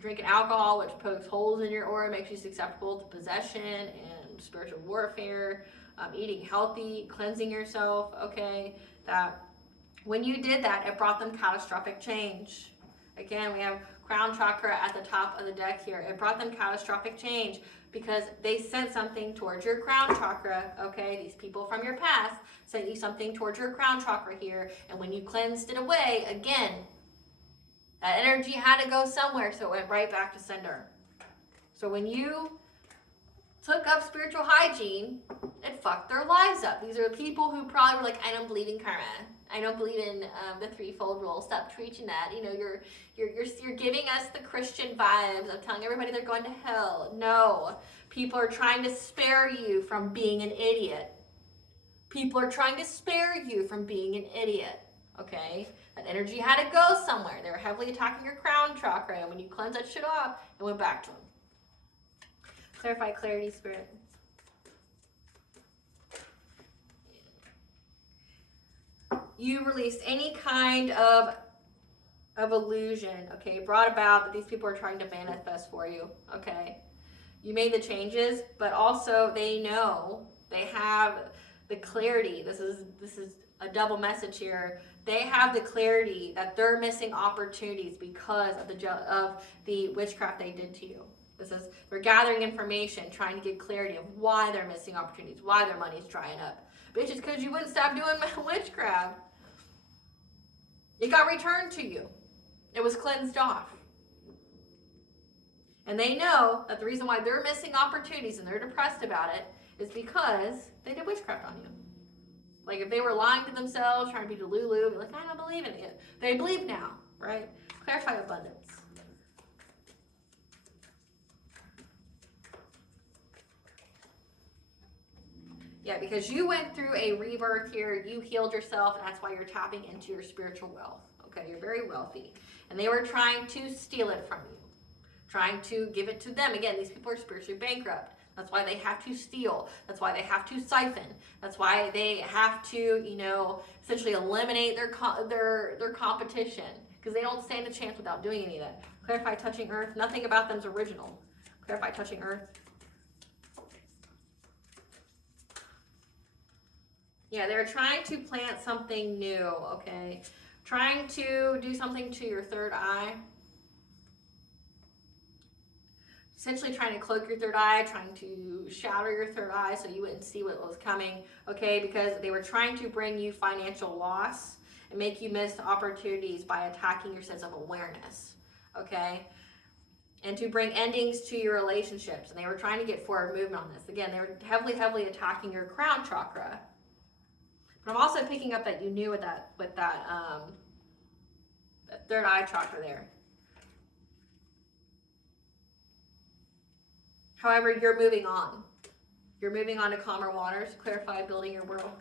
drinking alcohol, which pokes holes in your aura, makes you susceptible to possession and spiritual warfare. Eating healthy, cleansing yourself, okay? That when you did that, it brought them catastrophic change. Again, we have crown chakra at the top of the deck here. It brought them catastrophic change because they sent something towards your crown chakra, okay? These people from your past sent you something towards your crown chakra here, and when you cleansed it away, again, that energy had to go somewhere, so it went right back to sender. So when you took up spiritual hygiene, it fucked their lives up. These are people who probably were like, I don't believe in karma. I don't believe in the threefold rule. Stop preaching that. You know, you're giving us the Christian vibes of telling everybody they're going to hell. No, people are trying to spare you from being an idiot. People are trying to spare you from being an idiot. Okay, that energy had to go somewhere. They were heavily attacking your crown chakra, and when you cleanse that shit off, it went back to them. Clarify clarity, spirit. You released any kind of illusion, okay, brought about that these people are trying to manifest for you, okay. You made the changes, but also they know, they have the clarity. This is a double message here. They have the clarity that they're missing opportunities because of the witchcraft they did to you. They're gathering information, trying to get clarity of why they're missing opportunities, why their money's drying up. Bitch, it's because you wouldn't stop doing witchcraft. It got returned to you. It was cleansed off. And they know that the reason why they're missing opportunities and they're depressed about it is because they did witchcraft on you. Like if they were lying to themselves, trying to be delulu, be like, I don't believe in it. They believe now, right? Clarify abundance. Yeah, because you went through a rebirth here, you healed yourself, and that's why you're tapping into your spiritual wealth. Okay, you're very wealthy. And they were trying to steal it from you, trying to give it to them. Again, these people are spiritually bankrupt. That's why they have to steal. That's why they have to siphon. That's why they have to, you know, essentially eliminate their competition, because they don't stand a chance without doing any of that. Clarify touching earth. Nothing about them's original. Clarify touching earth. Yeah, they're trying to plant something new, okay? Trying to do something to your third eye. Essentially trying to cloak your third eye, trying to shatter your third eye so you wouldn't see what was coming, okay? Because they were trying to bring you financial loss and make you miss opportunities by attacking your sense of awareness, okay? And to bring endings to your relationships. And they were trying to get forward movement on this. Again, they were heavily attacking your crown chakra. But I'm also picking up that you knew with that third eye chakra there. However, you're moving on. You're moving on to calmer waters. Clarify building your world.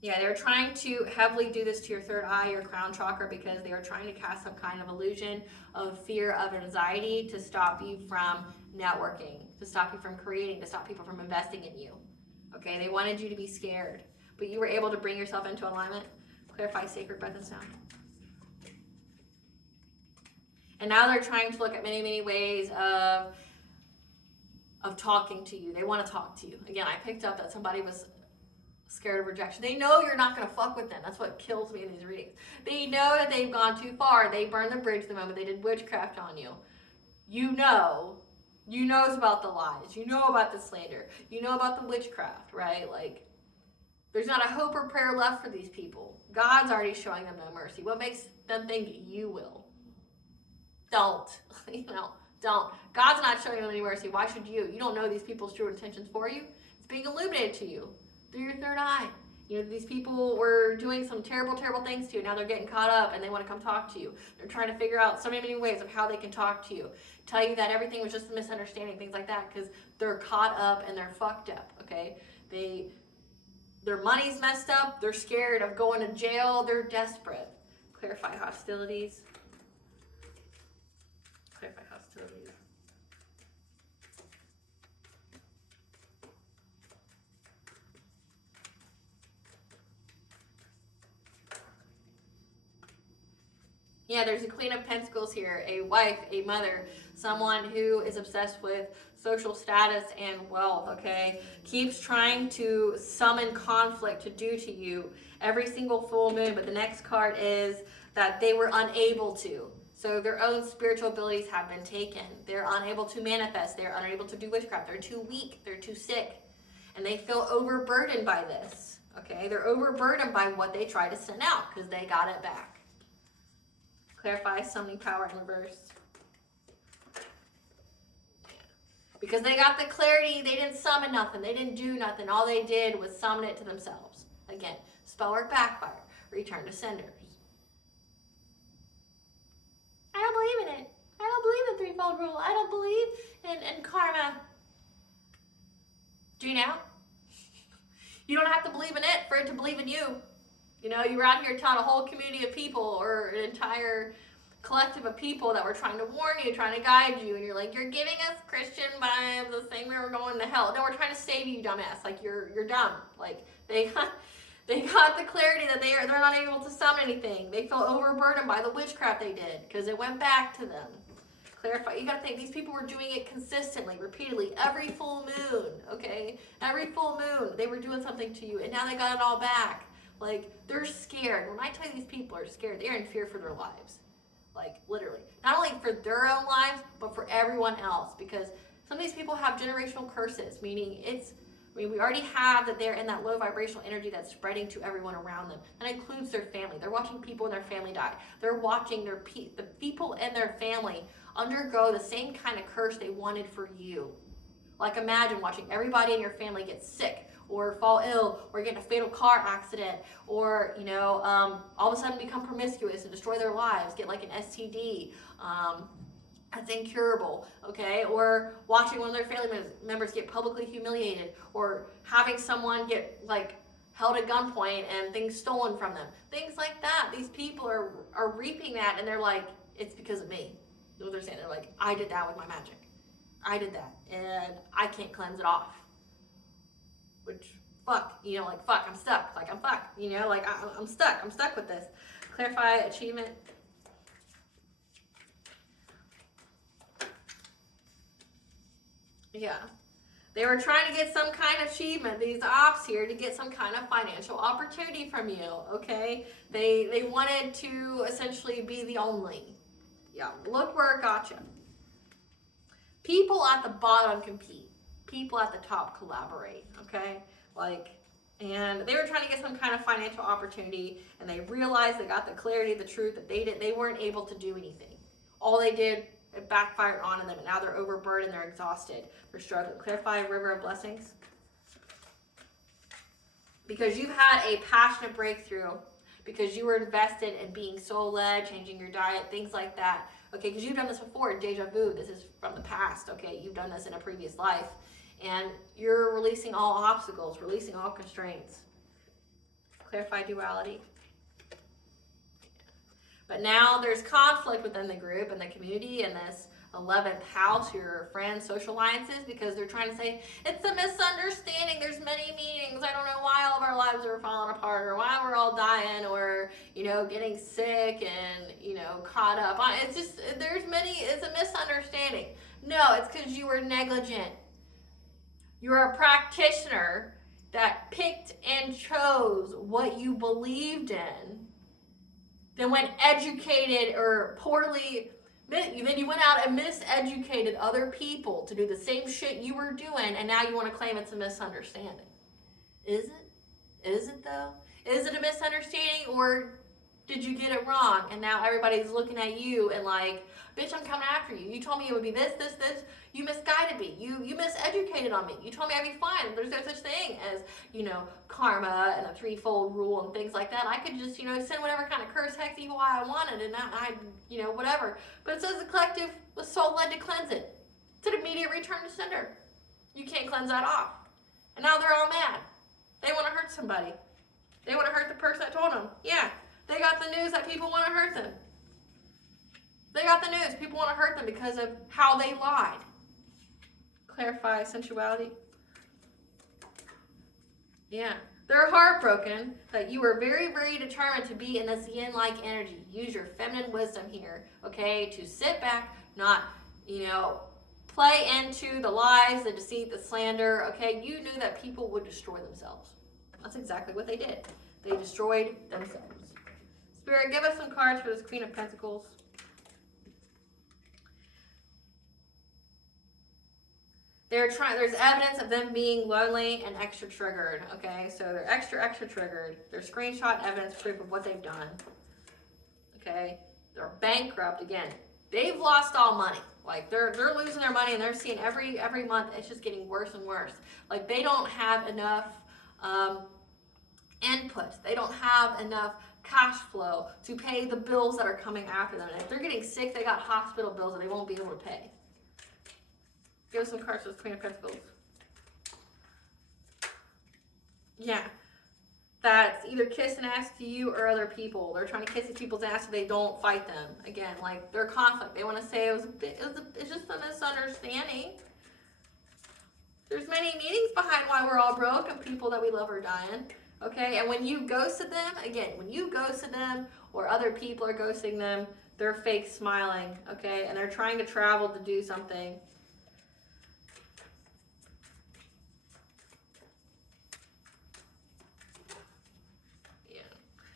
Yeah, they're trying to heavily do this to your third eye, your crown chakra, because they are trying to cast some kind of illusion of fear, of anxiety to stop you from networking, to stop you from creating, to stop people from investing in you. Okay, they wanted you to be scared, but you were able to bring yourself into alignment. Clarify sacred breath and sound. And now they're trying to look at many ways of talking to you. They want to talk to you. Again, I picked up that somebody was scared of rejection. They know you're not going to fuck with them. That's what kills me in these readings. They know that they've gone too far. They burned the bridge the moment they did witchcraft on you. You know about the lies. You know about the slander. You know about the witchcraft, right? Like, there's not a hope or prayer left for these people. God's already showing them no mercy. What makes them think you will? Don't. Don't. God's not showing them any mercy. Why should you? You don't know these people's true intentions for you. It's being illuminated to you through your third eye. You know, these people were doing some terrible things to you. Now they're getting caught up and they want to come talk to you. They're trying to figure out so many ways of how they can talk to you. Tell you that everything was just a misunderstanding, things like that, because they're caught up and they're fucked up, okay? Their money's messed up. They're scared of going to jail. They're desperate. Clarify hostilities. Clarify hostilities. Yeah, there's a Queen of Pentacles here, a wife, a mother, someone who is obsessed with social status and wealth, okay? Keeps trying to summon conflict to do to you every single full moon, but the next card is that they were unable to. So their own spiritual abilities have been taken. They're unable to manifest. They're unable to do witchcraft. They're too weak. They're too sick. And they feel overburdened by this, okay? They're overburdened by what they try to send out because they got it back. Clarify summoning power in reverse. Because they got the clarity, they didn't summon nothing. They didn't do nothing. All they did was summon it to themselves. Again, spell work backfire. Return to senders. I don't believe in it. I don't believe in threefold rule. I don't believe in karma. Do you now? You don't have to believe in it for it to believe in you. You know, you were out here telling a whole community of people or an entire collective of people that were trying to warn you, trying to guide you, and you're like, you're giving us Christian vibes, the same way we're going to hell. No, we're trying to save you, dumbass. Like, you're dumb. Like, they got the clarity that they're not able to summon anything. They feel overburdened by the witchcraft they did because it went back to them. Clarify. You got to think, these people were doing it consistently, repeatedly, every full moon, okay? Every full moon, they were doing something to you, and now they got it all back. Like, they're scared. When I tell you these people are scared, they're in fear for their lives. Like, literally. Not only for their own lives, but for everyone else. Because some of these people have generational curses, meaning we already have that they're in that low vibrational energy that's spreading to everyone around them. That includes their family. They're watching people in their family die. They're watching the people in their family undergo the same kind of curse they wanted for you. Like, imagine watching everybody in your family get sick, or fall ill, or get in a fatal car accident, or, you know, all of a sudden become promiscuous and destroy their lives, get like an STD, that's incurable, okay? Or watching one of their family members get publicly humiliated, or having someone get, like, held at gunpoint and things stolen from them. Things like that. These people are reaping that, and they're like, it's because of me. You know what they're saying? They're like, I did that with my magic. I did that, and I can't cleanse it off. Which, fuck, you know, like, fuck, I'm stuck. Like, I'm fucked, you know, like, I'm stuck. I'm stuck with this. Clarify achievement. Yeah. They were trying to get some kind of achievement, these ops here, to get some kind of financial opportunity from you, okay? They wanted to essentially be the only. Yeah, look where it got you. People at the bottom compete. People at the top collaborate, okay? Like, and they were trying to get some kind of financial opportunity, and they realized, they got the clarity, the truth, that they weren't able to do anything. All they did, it backfired onto them, and now they're overburdened, they're exhausted, they're struggling. Clarify river of blessings. Because you've had a passionate breakthrough, because you were invested in being soul-led, changing your diet, things like that. Okay, because you've done this before, deja vu, this is from the past, okay? You've done this in a previous life. And you're releasing all obstacles, releasing all constraints. Clarify duality. But now there's conflict within the group and the community and this 11th house, your friends, social alliances, because they're trying to say, it's a misunderstanding, there's many meanings, I don't know why all of our lives are falling apart, or why we're all dying, or, you know, getting sick and, you know, caught up. It's just, it's a misunderstanding. No, it's because you were negligent. You're a practitioner that picked and chose what you believed in, then went educated or poorly, then you went out and miseducated other people to do the same shit you were doing, and now you want to claim it's a misunderstanding. Is it? Is it though? Is it a misunderstanding, or did you get it wrong? And now everybody's looking at you and like, bitch, I'm coming after you. You told me it would be this. You misguided me. You miseducated on me. You told me I'd be fine. There's no such thing as, you know, karma and a threefold rule and things like that. I could just, you know, send whatever kind of curse, hex, evil I wanted, and I, you know, whatever. But it says the collective was soul led to cleanse it. It's an immediate return to sender. You can't cleanse that off. And now they're all mad. They want to hurt somebody. They want to hurt the person that told them. Yeah, they got the news that people want to hurt them. They got the news. People want to hurt them because of how they lied. Clarify sensuality. Yeah. They're heartbroken that you were very, very determined to be in this yin-like energy. Use your feminine wisdom here, okay, to sit back, not, you know, play into the lies, the deceit, the slander, okay? You knew that people would destroy themselves. That's exactly what they did. They destroyed themselves. Spirit, give us some cards for this Queen of Pentacles. There's evidence of them being lonely and extra triggered, okay? So they're extra triggered. There's screenshot evidence, proof of what they've done, okay? They're bankrupt again. They've lost all money. Like they're losing their money, and they're seeing every month it's just getting worse and worse. Like they don't have enough input. They don't have enough cash flow to pay the bills that are coming after them. And if they're getting sick, they got hospital bills that they won't be able to pay. Give us some cards for this Queen of Pentacles. Yeah. That's either kissing ass to you or other people. They're trying to kiss these people's ass so they don't fight them. Again, like their conflict. They want to say it's just a misunderstanding. There's many meanings behind why we're all broke and people that we love are dying. Okay, and when you ghosted them, again, when you ghosted them or other people are ghosting them, they're fake smiling, okay? And they're trying to travel to do something.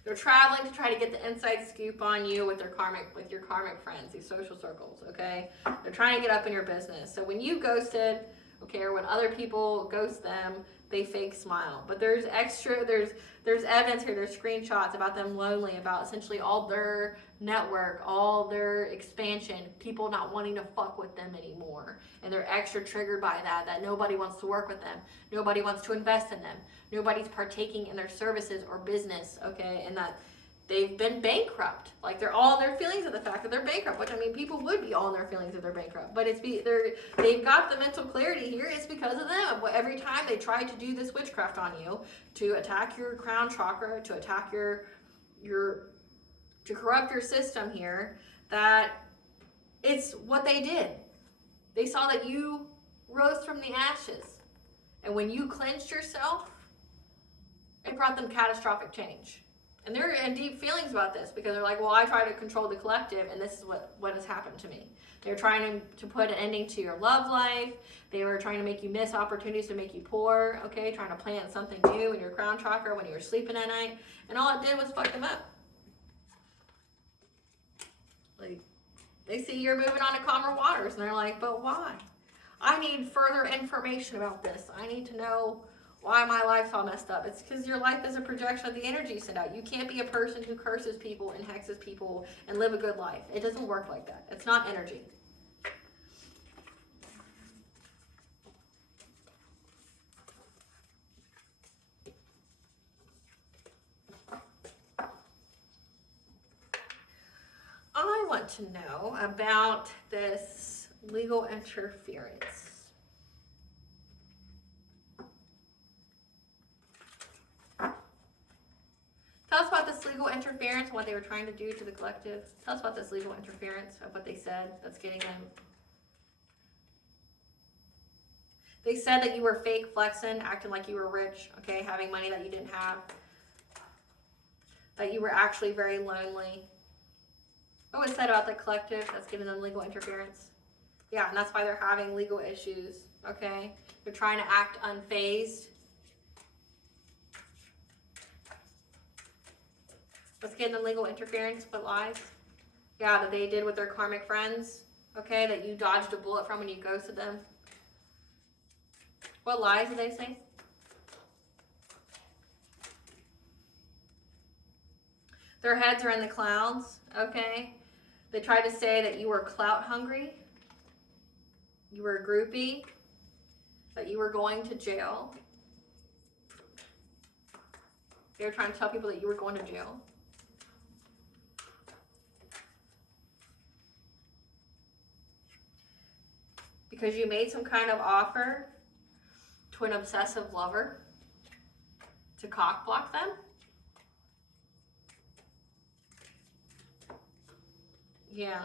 They're traveling to try to get the inside scoop on you with your karmic friends, these social circles, okay? They're trying to get up in your business. So when you ghosted, okay, or when other people ghost them, they fake smile. But there's evidence here, there's screenshots about them lonely, about essentially all their network, all their expansion, people not wanting to fuck with them anymore. And they're extra triggered by that nobody wants to work with them. Nobody wants to invest in them. Nobody's partaking in their services or business, okay? And that they've been bankrupt. Like they're all in their feelings of the fact that they're bankrupt, which I mean, people would be all in their feelings if they're bankrupt. But they've got the mental clarity here. It's because of them. Every time they try to do this witchcraft on you, to attack your crown chakra, to attack to corrupt your system here, that it's what they did. They saw that you rose from the ashes. And when you cleansed yourself, it brought them catastrophic change. And they're in deep feelings about this because they're like, well, I try to control the collective and this is what has happened to me. They're trying to put an ending to your love life. They were trying to make you miss opportunities to make you poor, okay? Trying to plant something new in your crown chakra when you were sleeping at night. And all it did was fuck them up. Like, they see you're moving on to calmer waters and they're like, but why? I need further information about this. I need to know why my life's all messed up. It's because your life is a projection of the energy you send out. You can't be a person who curses people and hexes people and live a good life. It doesn't work like that. It's not energy. I want to know about this legal interference. Tell us about this legal interference and what they were trying to do to the collective. Tell us about this legal interference of what they said that's getting them. They said that you were fake flexing, acting like you were rich, okay, having money that you didn't have. That you were actually very lonely. What was said about the collective that's giving them legal interference? Yeah, and that's why they're having legal issues, okay? They're trying to act unfazed. What's getting them legal interference? What lies? Yeah, that they did with their karmic friends, okay? That you dodged a bullet from when you ghosted them. What lies did they say? Their heads are in the clouds, okay? They tried to say that you were clout hungry, you were a groupie, that you were going to jail. They were trying to tell people that you were going to jail. Because you made some kind of offer to an obsessive lover to cock block them. Yeah.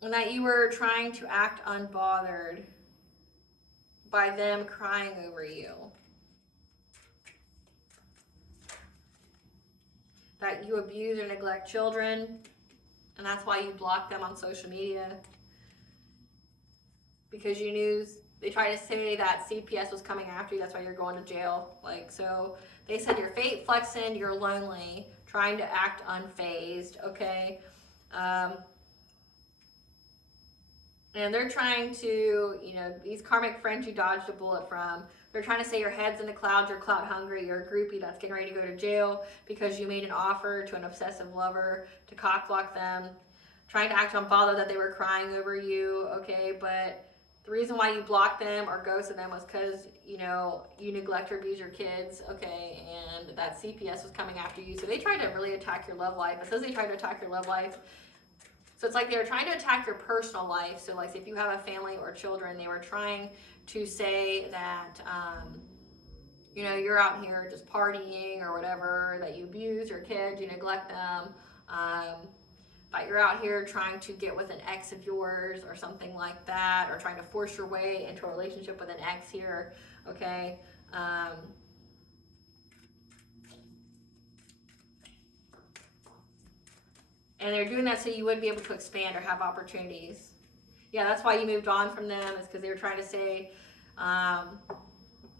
And that you were trying to act unbothered by them crying over you. That you abuse or neglect children, and that's why you block them on social media. Because you knew, they tried to say that CPS was coming after you, that's why you're going to jail. Like, so they said you're fake flexing, you're lonely, trying to act unfazed, okay? And they're trying to, you know, these karmic friends you dodged a bullet from, they're trying to say your head's in the clouds, you're clout hungry, you're a groupie that's getting ready to go to jail because you made an offer to an obsessive lover to cock block them, trying to act unbothered that they were crying over you, okay? But the reason why you blocked them or ghosted them was because, you know, you neglect or abuse your kids, okay? And that CPS was coming after you. So they tried to really attack your love life. It says they tried to attack your love life. So it's like they were trying to attack your personal life. So like if you have a family or children, they were trying to say that, you know, you're out here just partying or whatever, that you abuse your kids, you neglect them, that you're out here trying to get with an ex of yours or something like that, or trying to force your way into a relationship with an ex here, okay? And they're doing that so you wouldn't be able to expand or have opportunities. Yeah, that's why you moved on from them, is because they were trying to say,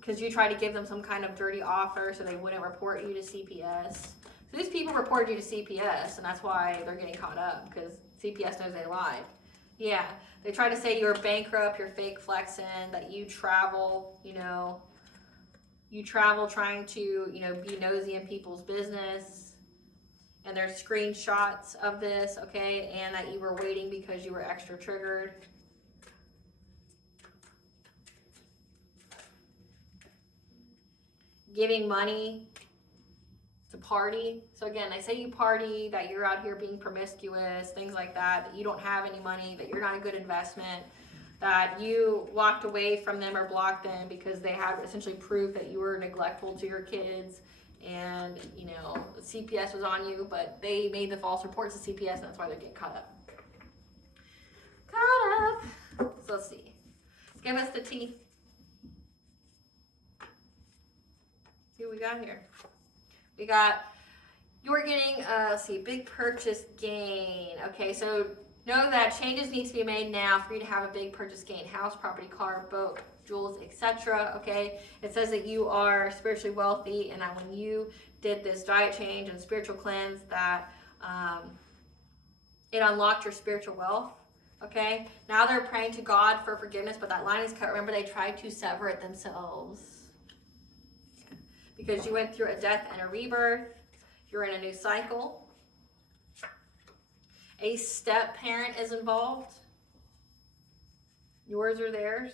because you tried to give them some kind of dirty offer so they wouldn't report you to CPS. So these people reported you to CPS, and that's why they're getting caught up, because CPS knows they lied. Yeah, they tried to say you're bankrupt, you're fake flexing, that you travel, you know, you travel trying to, you know, be nosy in people's business. And there's screenshots of this, okay, and that you were waiting because you were extra triggered. Giving money to party. So again, they say you party, that you're out here being promiscuous, things like that, that you don't have any money, that you're not a good investment, that you walked away from them or blocked them because they had essentially proof that you were neglectful to your kids. And, you know, the CPS was on you, but they made the false reports to CPS, and that's why they're getting caught up. caught up. So let's see. Give us the tea. See what we got here. We got, you're getting, let's see, big purchase gain. Okay, so know that changes need to be made now for you to have a big purchase gain. House, property, car, boat, jewels, etc. Okay, it says that you are spiritually wealthy, and that when you did this diet change and spiritual cleanse, that it unlocked your spiritual wealth. Okay, now they're praying to God for forgiveness, but that line is cut. Remember, they tried to sever it themselves because you went through a death and a rebirth. You're in a new cycle. A step parent is involved. Yours or theirs.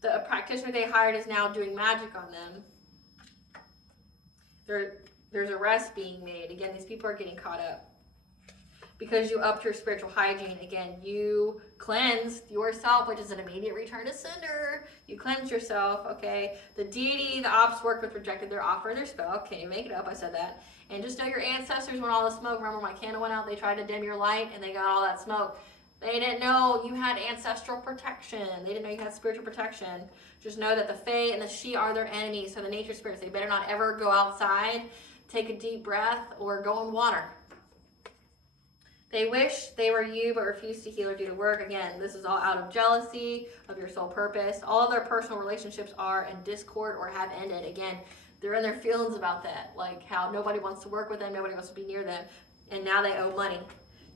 The practitioner they hired is now doing magic on them. There's arrests being made. Again, these people are getting caught up. Because you upped your spiritual hygiene. Again, you cleansed yourself, which is an immediate return to sender. You cleansed yourself, okay? The deity the ops worked with rejected their offer, their spell. Okay, you make it up, I said that. And just know your ancestors when all the smoke. Remember my candle went out, they tried to dim your light, and they got all that smoke. They didn't know you had ancestral protection. They didn't know you had spiritual protection. Just know that the Fae and the She are their enemies. So the nature spirits, they better not ever go outside, take a deep breath, or go in water. They wish they were you, but refuse to heal or do the work. Again, this is all out of jealousy of your soul purpose. All of their personal relationships are in discord or have ended. Again, they're in their feelings about that. Like how nobody wants to work with them, nobody wants to be near them. And now they owe money.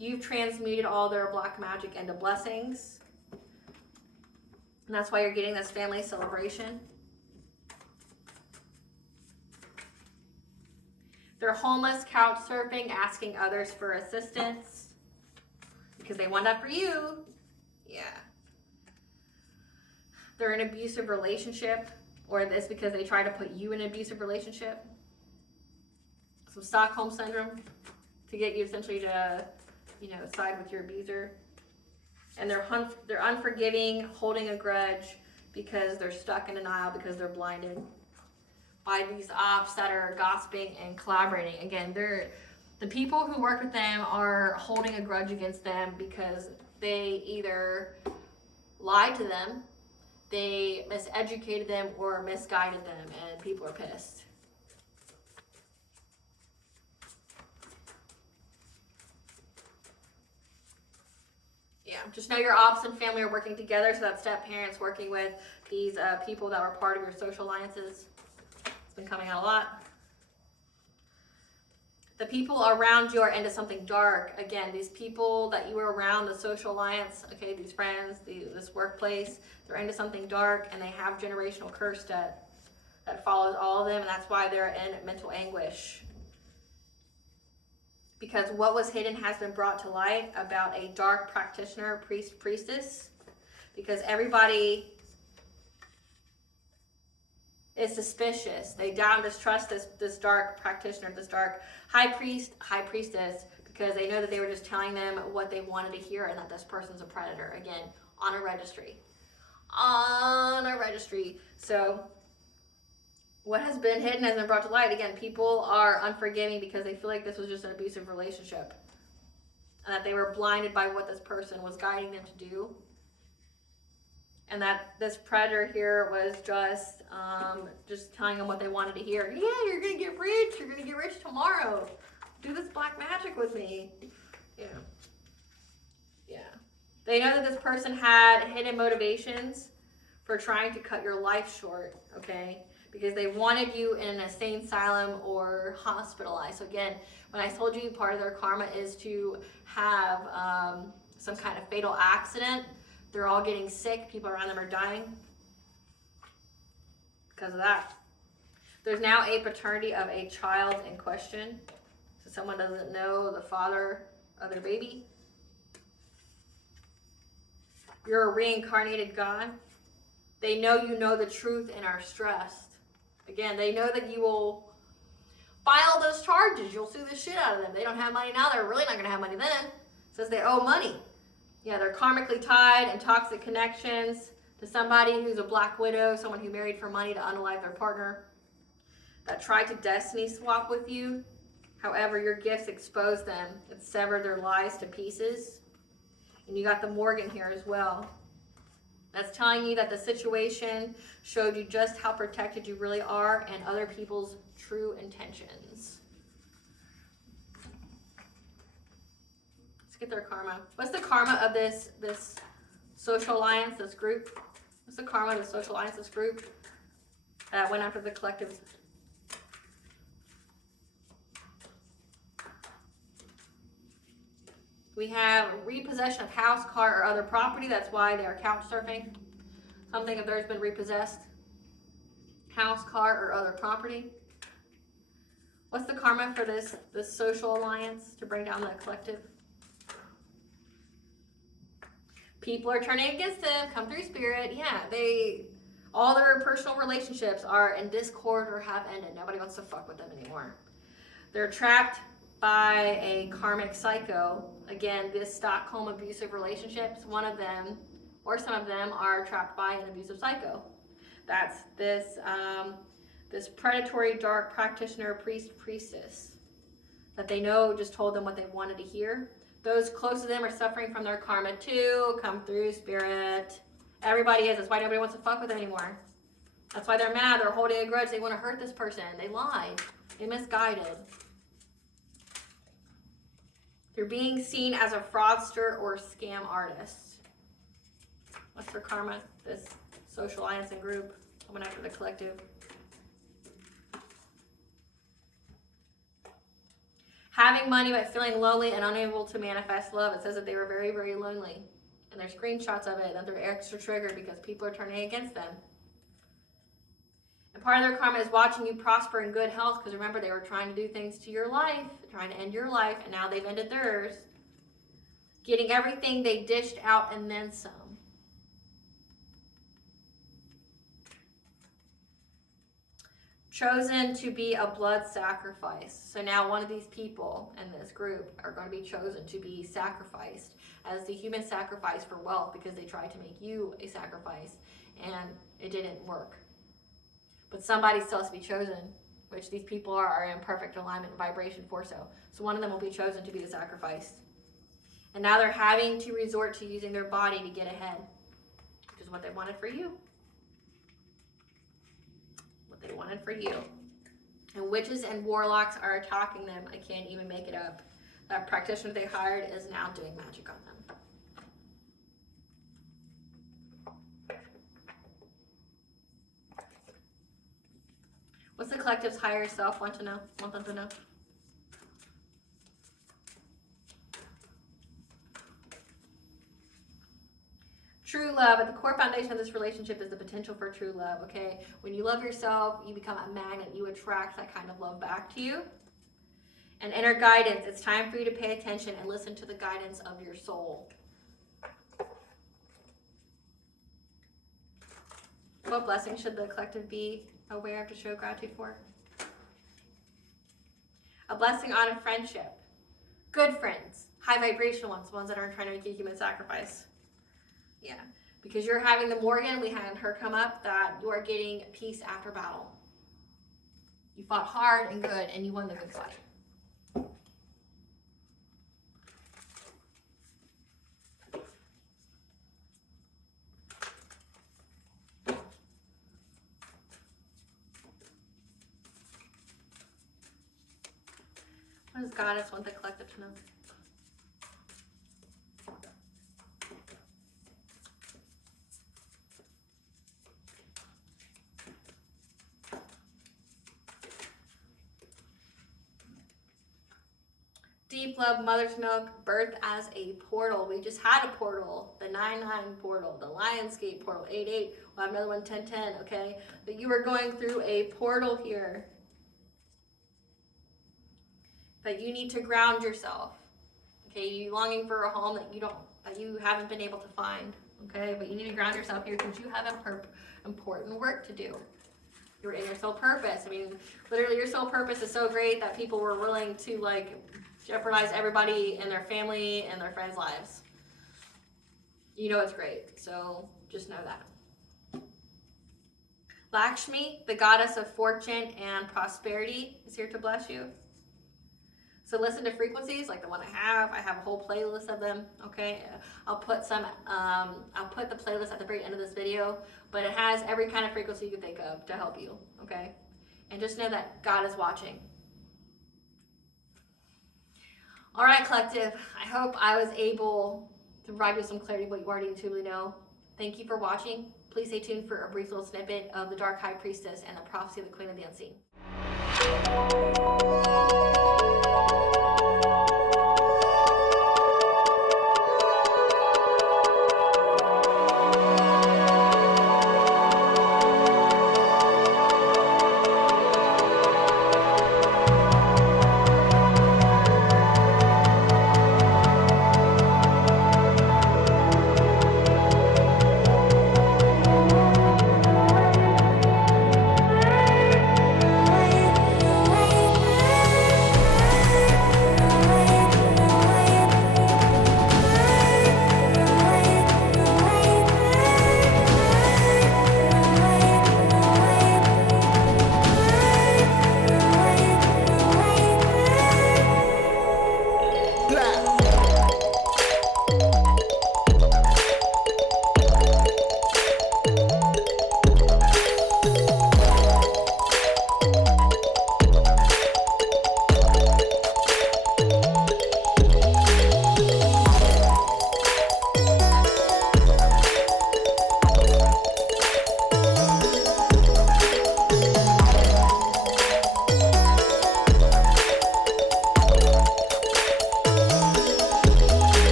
You've transmuted all their black magic into blessings. And that's why you're getting this family celebration. They're homeless, couch surfing, asking others for assistance. Because they want that for you. Yeah. They're in an abusive relationship. Or it's because they try to put you in an abusive relationship. Some Stockholm syndrome. To get you essentially to, side with your abuser. And they're unforgiving, holding a grudge. Because they're stuck in denial. Because they're blinded by these ops that are gossiping and collaborating. Again, the people who work with them are holding a grudge against them because they either lied to them, they miseducated them, or misguided them, and people are pissed. Yeah, just know your ops and family are working together, so that step parents working with these people that were part of your social alliances. It's been coming out a lot. The people around you are into something dark. Again, these people that you were around, the social alliance, okay, these friends, this workplace, they're into something dark, and they have generational curse that follows all of them, and that's why they're in mental anguish. Because what was hidden has been brought to light about a dark practitioner, priestess, because everybody is suspicious. They doubt and distrust this dark practitioner, this dark high priestess, because they know that they were just telling them what they wanted to hear and that this person's a predator. Again, on a registry. So what has been hidden has been brought to light. Again, people are unforgiving because they feel like this was just an abusive relationship. And that they were blinded by what this person was guiding them to do. And that this predator here was just telling them what they wanted to hear. Yeah, you're going to get rich. You're going to get rich tomorrow. Do this black magic with me. Yeah. They know that this person had hidden motivations for trying to cut your life short, okay? Because they wanted you in an insane asylum or hospitalized. So again, when I told you part of their karma is to have some kind of fatal accident, they're all getting sick, people around them are dying because of that. There's now a paternity of a child in question. So someone doesn't know the father of their baby. You're a reincarnated God. They know you know the truth and are stressed. Again, they know that you will file those charges. You'll sue the shit out of them. They don't have money now. They're really not going to have money then. It says they owe money. Yeah, they're karmically tied and toxic connections to somebody who's a black widow, someone who married for money to unalive their partner, that tried to destiny swap with you. However, your gifts exposed them. It severed their lives to pieces. And you got the Morgan here as well. That's telling you that the situation showed you just how protected you really are and other people's true intentions. Let's get their karma. What's the karma of this social alliance, this group? What's the karma of the social alliance, this group that went after the collectives? We have repossession of house, car, or other property. That's why they are couch surfing. Something of theirs been repossessed. House, car, or other property. What's the karma for this social alliance to bring down the collective? People are turning against them. Come through, Spirit. Yeah, all their personal relationships are in discord or have ended. Nobody wants to fuck with them anymore. They're trapped by a karmic psycho. Again, this Stockholm abusive relationships, one of them or some of them are trapped by an abusive psycho. That's this predatory dark practitioner, priestess that they know just told them what they wanted to hear. Those close to them are suffering from their karma too. Come through, Spirit. Everybody is. That's why nobody wants to fuck with them anymore. That's why they're mad. They're holding a grudge. They want to hurt this person. They lied. They misguided. You're being seen as a fraudster or scam artist. What's their karma? This social alliance and group coming after the collective. Having money but feeling lonely and unable to manifest love. It says that they were very, very lonely. And there's screenshots of it, and they're extra triggered because people are turning against them. And part of their karma is watching you prosper in good health, because remember, they were trying to do things to your life, trying to end your life, and now they've ended theirs. Getting everything they dished out and then some. Chosen to be a blood sacrifice. So now one of these people in this group are going to be chosen to be sacrificed as the human sacrifice for wealth, because they tried to make you a sacrifice and it didn't work. But somebody still has to be chosen, which these people are in perfect alignment and vibration for so. So one of them will be chosen to be the sacrifice. And now they're having to resort to using their body to get ahead, which is what they wanted for you. What they wanted for you. And witches and warlocks are attacking them. I can't even make it up. That practitioner they hired is now doing magic on them. What's the collective's higher self want them to know? True love. At the core foundation of this relationship is the potential for true love, okay? When you love yourself, you become a magnet. You attract that kind of love back to you. And inner guidance. It's time for you to pay attention and listen to the guidance of your soul. What blessing should the collective be aware of to show gratitude for? A blessing on a friendship. Good friends. High vibrational ones that aren't trying to make you a human sacrifice. Yeah. Because you're having the Morgan, we had her come up, that you are getting peace after battle. You fought hard and good and you won the good fight. What does Goddess want the collective to know? Deep love, mother's milk, birth as a portal. We just had a portal, the 9-9 portal, the Lionsgate portal, 8-8. We'll have another one, 10-10, okay? But you are going through a portal here. That you need to ground yourself. Okay, you longing for a home that you haven't been able to find. Okay, but you need to ground yourself here because you have important work to do. You're in your soul purpose. I mean, literally your soul purpose is so great that people were willing to jeopardize everybody in their family and their friends' lives. You know it's great, so just know that. Lakshmi, the goddess of fortune and prosperity, is here to bless you. So listen to frequencies like the one I have a whole playlist of them, okay? I'll put the playlist at the very end of this video, but it has every kind of frequency you can think of to help you, okay? And just know that God is watching. All right, collective, I hope I was able to provide you some clarity of what you already intuitively know. Thank you for watching. Please stay tuned for a brief little snippet of the Dark High Priestess and the Prophecy of the Queen of the Unseen.